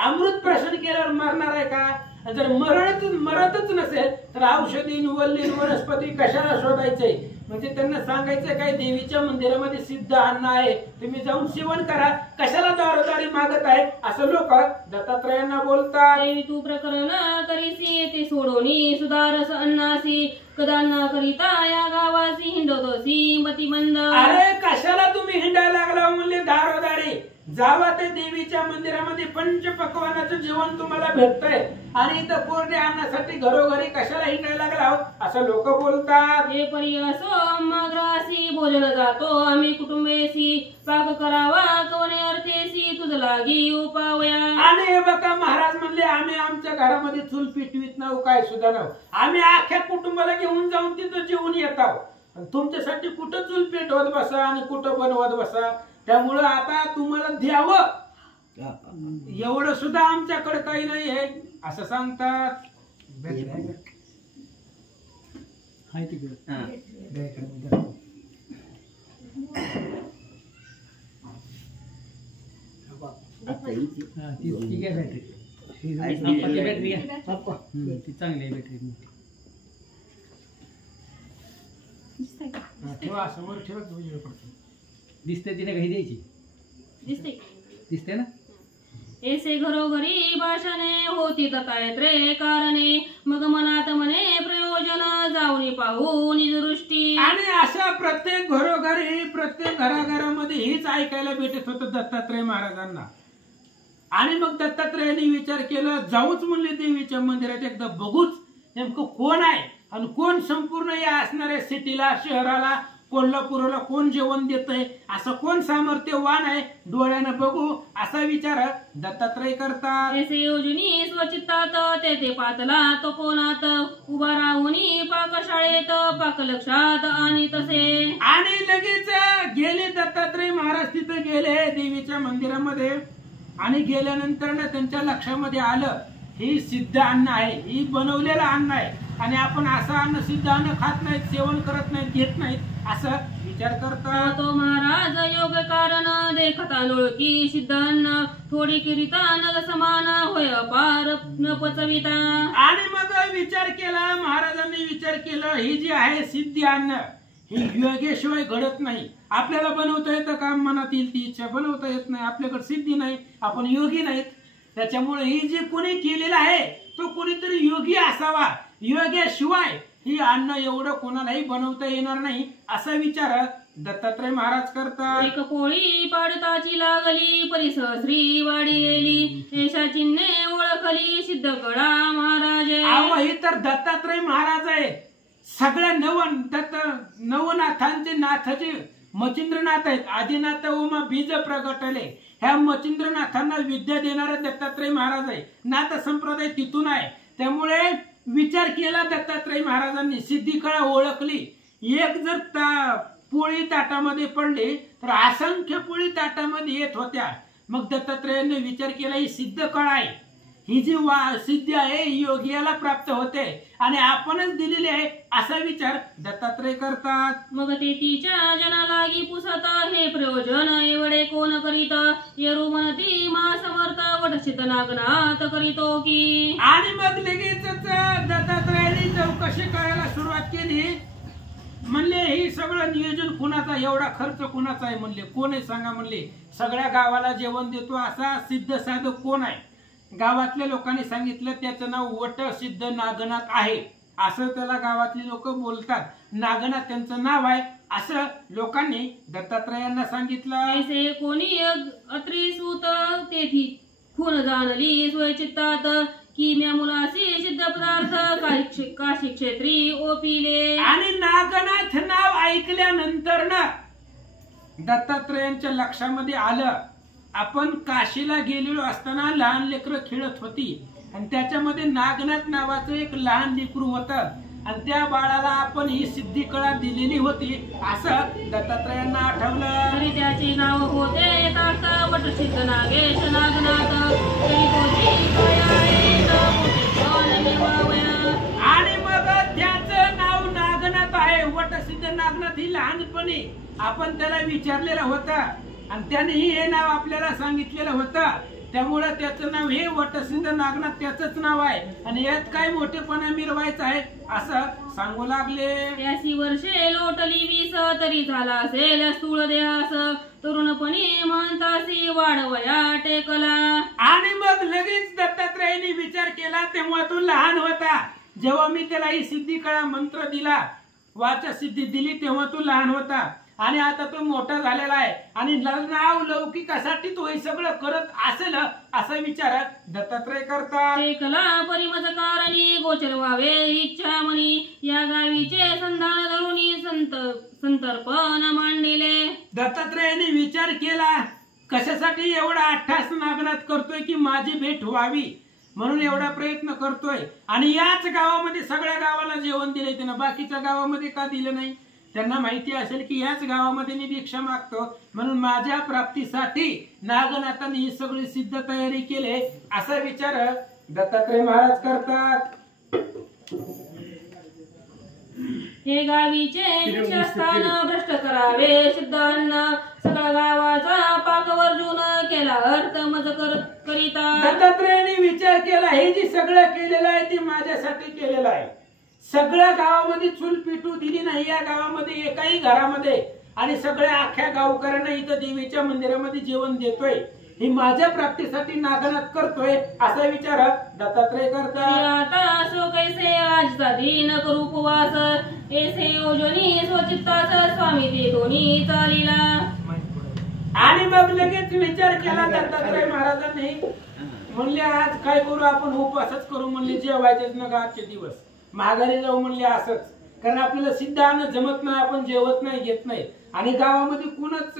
अमृत प्राशन केल्यावर मरणार आहे का. जर मरतच नसेल तर औषधी वल्लीन वनस्पती कशाला शोधायचे. म्हणजे त्यांना सांगायचं काय देवीच्या मंदिरामध्ये सिद्ध अन्न आहे, तुम्ही जाऊन सेवन करा, कशाला दारोदारी मागत आहे असं लोक दत्तात्रयांना बोलतात. देवी तू प्रकरण करीसी ते सोडोनी सुधारस अन्नासी कदांना करिता या गावासी हिंडतोसी मतिमंद. अरे कशाला तुम्ही हिंडायला लागला म्हणले दारोदारी. जावा ते देवीच्या मंदिरामध्ये पंचपक्वानाचं जेवण तुम्हाला भेटतंय आणि इथं कोरडे आणण्यासाठी घरोघरी कशाला हिंडायला लागला असं लोक बोलतात. हे पर्यसो मग्रासी भोजन जातो आम्ही कुटुंबेसी पाक करावा कवने अर्थेसी तुझ लागी उपावया. आणि हे बघा महाराज म्हणले आम्ही आमच्या घरामध्ये चूल पेटवीत नाव काय सुद्धा नाव आम्ही अख्ख्या कुटुंबाला घेऊन जाऊन तिथं जेवून येत आहोत. तुमच्यासाठी कुठं चूल पेटवत बसा आणि कुठं बनवत बसा. त्यामुळं आता तुम्हाला द्यावं एवढं सुद्धा आमच्याकडे काही नाही आहे असं सांगतात. ठेवा समोर ठेवा दिसते तिने काही द्यायची दिसते ना. ऐसे घरोघरी भाषणे होती तथायत रे कारणे मग मनात म्हणे प्रयोजन जाऊन पाहू निज दृष्टी. आणि अशा प्रत्येक घरोघरी प्रत्येक घराघरामध्ये हेच ऐकायला भेटत होतं दत्तात्रय महाराजांना. आणि मग दत्तात्रयांनी विचार केला जाऊच म्हणले देवीच्या मंदिरात एकदा बघूच नेमकं कोण आहे आणि कोण संपूर्ण या असणाऱ्या सिटीला शहराला कोल्हापूरला कोण जेवण देतय असं कोण सामर्थ्यवान आहे डोळ्यानं बघू असा विचार दत्तात्रय करतात. ऐसे योजनी स्वचित्तात तेथे पातला तो कोणात उभा राहुनी पाकशाळेत पाक लक्षात आणि तसे. आणि लगेच गेले दत्तात्रय महाराज तिथे गेले देवीच्या मंदिरामध्ये आणि गेल्यानंतर ना त्यांच्या लक्षामध्ये आलं ही सिद्ध अन्न आहे ही बनवलेलं अन्न आहे आणि आपण असं अन्न सिद्ध अन्न खात नाहीत सेवन करत नाहीत घेत नाहीत असं विचार करतात. तो महाराज योग कारण देखता नोळकी सिद्ध अन्न थोडी किरीता नग समान होय पार न पचविता. आणि मग विचार केला महाराजांनी विचार केला ही जी आहे सिद्धी अन्न ही योगेशिवाय घडत नाही. आपल्याला बनवता येतं का मनात येईल ती इच्छा बनवता येत नाही आपल्याकडे सिद्धी नाही आपण योगी नाहीत. त्याच्यामुळे ही जी कोणी केलेलं आहे तो कोणीतरी योगी असावा योग्याशिवाय ही अन्न एवढं कोणालाही बनवता येणार नाही असा विचार दत्तात्रय महाराज करतात. एक पोळी पाडताची लागली परिसहस्री वाढी गेली ऐशा चिन्हे ओळखली सिद्ध कळा महाराज. ही तर दत्तात्रय महाराज आहे सगळ्या नवनाथांचे नाथाचे मचिंद्रनाथ आहेत आदिनाथ उमा बीज प्रगटले ह्या मचिंद्रनाथांना विद्या देणारे दत्तात्रय महाराज आहे. नाथ संप्रदाय तिथून आहे. त्यामुळे विचार केला दत्तात्रय महाराजांनी सिद्धी कळा ओळखली. एक जर पोळी ताटामध्ये पडली तर असंख्य पोळी ताटामध्ये येत होत्या. मग दत्तात्रयांनी विचार केला ही सिद्ध कळा आहे ही जी सिद्धी आहे योगियाला प्राप्त होते आणि आपणच दिलेली आहे असा विचार दत्तात्रय करतात. मग ते तिच्या जना लागी पुसत हे प्रयोजन एवढे कोण करीत येरू म्हणती मा समर्थ वटसिद्ध नागनाथ करीतो की. आणि मग लगेच दत्तात्रयांनी चौकशी करायला सुरुवात केली. म्हणले ही सगळं नियोजन कुणाचा एवढा खर्च कुणाचा आहे म्हणले कोण आहे सांगा म्हणले. सगळ्या गावाला जेवण देतो असा सिद्ध साधक कोण आहे. गावातल्या लोकांनी सांगितलं त्याचं नाव वट सिद्ध नागनाथ आहे असं त्याला गावातली लोक बोलतात. नागनाथ त्यांचं नाव आहे असं लोकांनी दत्तात्रयांना सांगितलं. ऐसे कोणी अत्रिसूत तेथी खून जाणली स्वयचित्तात की म्या मुलासी सिद्ध पदार्थ काशी क्षेत्री ओपिले. आणि नागनाथ नाव ऐकल्यानंतर ना दत्तात्रयांच्या लक्षामध्ये आलं आपण काशीला गेलेलो असताना लहान लेकरं खेळत होती आणि त्याच्यामध्ये नागनाथ नावाचं एक लहान लेकरू होतं आणि त्या बाळाला आपण ही सिद्धी कळा दिलेली होती असं दत्तात्रयांना आठवलं. तरी त्याचे नाव होते यथार्थ वटसिद्ध नागेश नागनाथ. आणि मग त्याचं नाव नागनाथ आहे वटसिद्ध नागनाथ ही लहानपणी आपण त्याला विचारलेलं होतं आणि त्यानेही हे नाव आपल्याला सांगितलेलं होतं. त्यामुळे त्याचं नाव हे वटसिद्ध नागनाथ त्याचंच नाव आहे आणि यात काय मोठेपणा मिरवायचं आहे असं सांगू लागले. 80 वर्षे लोटली 20 तरी झाला असेल स्थूळ देहास तरुणपणी म्हणतासी वाढवया टेकला. आणि मग लगेच दत्तात्रयांनी विचार केला तेव्हा तो लहान होता जेव्हा मी त्याला ही सिद्धी कळा मंत्र दिला वाचा सिद्धी दिली तेव्हा तो लहान होता आणि आता तो मोठा झालेला आहे आणि नाव लौकिकासाठी तो हे सगळं करत असेल असा विचार दत्तात्रय करतात. ते कला परिमजकारणी गोचर व्हावे इच्छा मनी या गावीचे संधान धरुणी संतर्पण मांडले. दत्तात्रयाने विचार केला कशासाठी एवढा अट्टास नागनाथ करतोय की माझी भेट व्हावी म्हणून एवढा प्रयत्न करतोय. आणि याच गावामध्ये सगळ्या गावाला जेवण दिले त्यानं, बाकीच्या गावामध्ये का दिलं नाही? त्यांना माहिती असेल की याच गावामध्ये मी भिक्षा मागतो म्हणून माझ्या प्राप्तीसाठी नागनाथांनी ही सगळी सिद्ध तयारी केली असा विचार दत्तात्रय महाराज करतात. हे गावीचे भिक्षास्थान भ्रष्ट करावे सिद्धांना सगळ्या गावाचा पाकवर्जून केला अर्थ मज करिता. दत्तात्रयाने विचार केला हे जे सगळं केलेलं आहे ते माझ्यासाठी केलेलं आहे. सगळ्या गावामध्ये चूल पिटू दिली नाही या गावामध्ये एकाही घरामध्ये आणि सगळ्या अख्ख्या गावकऱ्यांना इथं देवीच्या मंदिरामध्ये जेवण देतोय ही माझ्या प्राप्तीसाठी नागनाथ करतोय असा विचार दत्तात्रय करतात. आता असो कैसे आजचा दिन करू उपवास ऐसे योजनी स्वचित्तास स्वामी ते दोन्ही चालिला. आणि मग लगेच विचार केला दत्तात्रय महाराजांनी म्हणले आज काय करू आपण उपवासच करू म्हणले जेवायचेच नका आजचे दिवस माघारी जाऊ म्हणले असंच कारण आपल्याला सिद्ध अन्न जमत नाही आपण जेवत नाही घेत नाही आणि गावामध्ये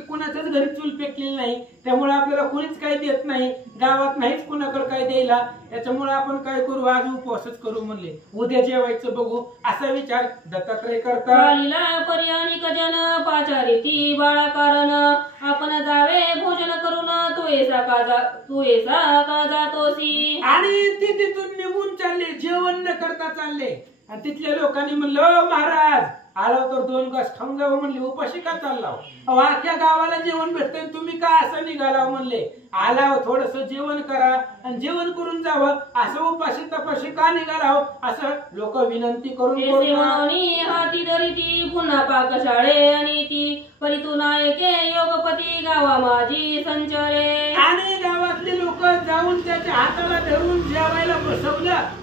कुणाच्याच घरी चूल पेटलेली नाही त्यामुळे आपल्याला कोणीच काही देत नाही गावात नाहीच कुणाकडे काय द्यायला त्याच्यामुळे आपण काय करू आज उपवासच करू म्हणले उद्या जेवायचं बघू असा विचार दत्तात्रय करतात. पर्यानिक जन पाचारिती बाळा कारण आपण जावे भोजन करून तू ऐसा का जातोसी. आणि ती तिथून निघून चालले जेवण न करता चालले आणि तिथल्या लोकांनी म्हणलं महाराज आलो तर 2 घास खाऊन जावं म्हणले उपाशी का चाललाव अख्ख्या गावाला जेवण भेटतंय तुम्ही का असं निघालाव म्हणले आलाव थोडस जेवण करा आणि जेवण करून जावं असं उपाशी तपाशी का निघालाव असं लोक विनंती करून हाती धरिती पुन्हा पाकशाळे आणि ती परितू नायके योगपती गावा माझी संचारे. आणि गावातले लोक जाऊन त्याच्या हाताला धरून जेवायला बसवलं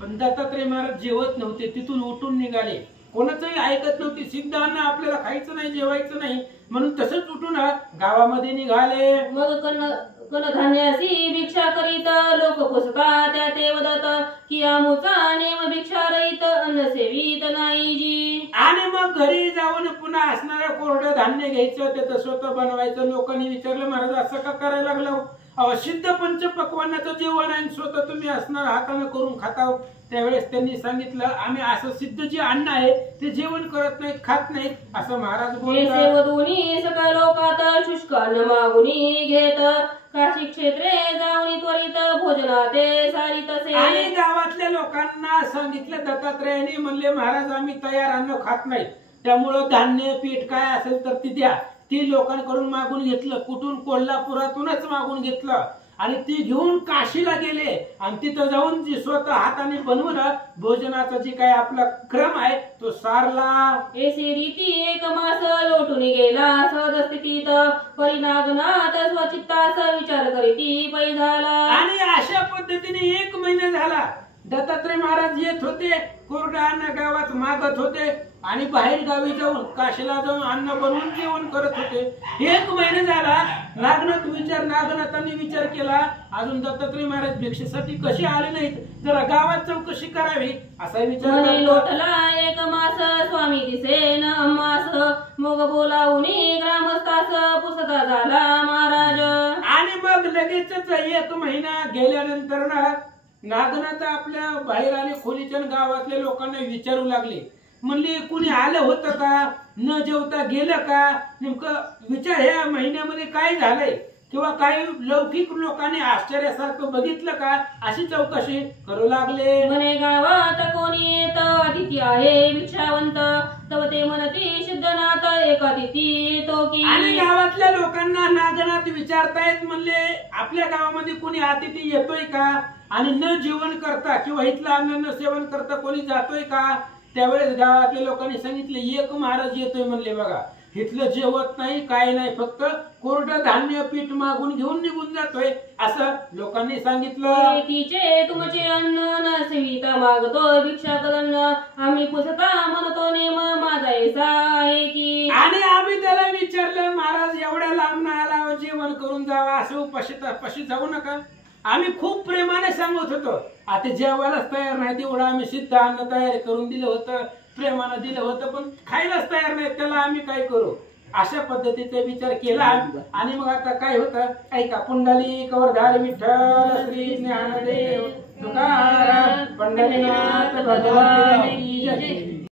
पण दत्तात्रय महाराज जेवत नव्हते तिथून उठून निघाले कोणाचंही ऐकत नव्हती सिद्ध अन्न आपल्याला खायचं नाही जेवायचं नाही म्हणून तसंच उठून गावामध्ये निघाले. मग कणधान्यासी भिक्षा करीत लोक पुसता त्या ते वदत की आमुचा नेम भिक्षा रहित अन्न सेवित नाही जी. आणि मग घरी जाऊन पुन्हा असणाऱ्या कोरडं धान्य घ्यायचं त्याचं स्वतः बनवायचं. लोकांनी विचारलं महाराज असं का करायला लागलं सिद्ध पंचपक्वान्नाचं जेवण आहे स्वतः तुम्ही असणार हाताने करून खाताव. त्यावेळेस त्यांनी सांगितलं आम्ही असं सिद्ध जे अन्न आहे ते जेवण करत नाहीत खात नाहीत असं महाराज बोलतात. सगळ्या लोकात शुष्क अन्न मागुनी घेत काशी क्षेत्रे जाऊन त्वरित भोजनाते सारित असे. आणि गावातल्या लोकांना सांगितलं दत्तात्रयाने म्हणले महाराज आम्ही तयार अन्न खात नाही त्यामुळं धान्य पीठ काय असेल तर ती द्या. ती लोकांकडून मागून घेतलं कुठून कोल्हापुरातूनच मागून घेतलं आणि ती घेऊन काशीला गेले आणि तिथं जाऊन जी स्वतः हाताने बनवून भोजनाचा जी काय आपला क्रम आहे तो सारला. ऐसी रीती 1 मास लोटून गेला सहज स्थितीत परिनागनाथ स्वचित्तास विचार करीती पै झाला. आणि अशा पद्धतीने 1 महिना झाला दत्तात्रय महाराज येत होते कोरडा अन्न गावात मागत होते आणि बाहेर गावी जाऊन काशीला जाऊन अन्न बनवून जेवण करत होते. 1 महिना झाला नागनाथांनी विचार केला अजून दत्तात्रय महाराज भिक्षेसाठी कशी आले नाहीत जरा गावात चौकशी करावी असा विचार लोटला 1 मास स्वामी दिसे न मास मग बोलावूनी ग्रामस्थास पुसता झाला महाराज. आणि मग लगेचच 1 महिना गेल्यानंतर नागनाथ आपल्या बाहेर आले खोलीच्या गावातल्या लोकांना विचारू लागले म्हणले कुणी आलं होतं का न जेवता गेलं का नेमकं विचार ह्या महिन्यामध्ये काय झालंय किंवा काही लौकिक लोकांनी आश्चर्यासारखं बघितलं का अशी चौकशी करू लागले. म्हणे गावात कोणी येत अतिथी आहे भिक्षावंत तव ते म्हणती सिद्धनाथ एक अतिथी तो की. आणि गावातल्या लोकांना नागनाथ विचारतायत म्हणले आपल्या गावामध्ये कोणी अतिथी येतोय का आणि न जेवण करता किंवा इथलं अन्न न सेवन करता कोणी जातोय का. त्यावेळेस गावातल्या लोकांनी सांगितलं 1 महाराज येतोय म्हणले बघा इथलं जेवत नाही काय नाही फक्त कोरडं धान्य पीठ मागून घेऊन निघून जातोय असं लोकांनी सांगितलं. तिचे तुमचे अन्न न सेविता मागतो भिक्षा करून आम्ही पुसता म्हणतो नेम माझा ऐसा आहे की. आणि आम्ही त्याला लांब आला जेवण करून जावा असं उपाशी जाऊ नका. आम्ही खूप प्रेमाने सांगत होतो. आता जेवायलाच तयार नाही तेवढं आम्ही सिद्ध अन्न तयार करून दिलं होतं, प्रेमानं दिलं होतं, पण खायलाच तयार नाही. त्याला आम्ही काय करू? अशा पद्धतीचा विचार केला. आणि मग आता काय होतं ऐका. पुंडलिक वरधारी विठ्ठल श्री ज्ञानदेव तुकाराम पंढरीनाथ भगवान की जय.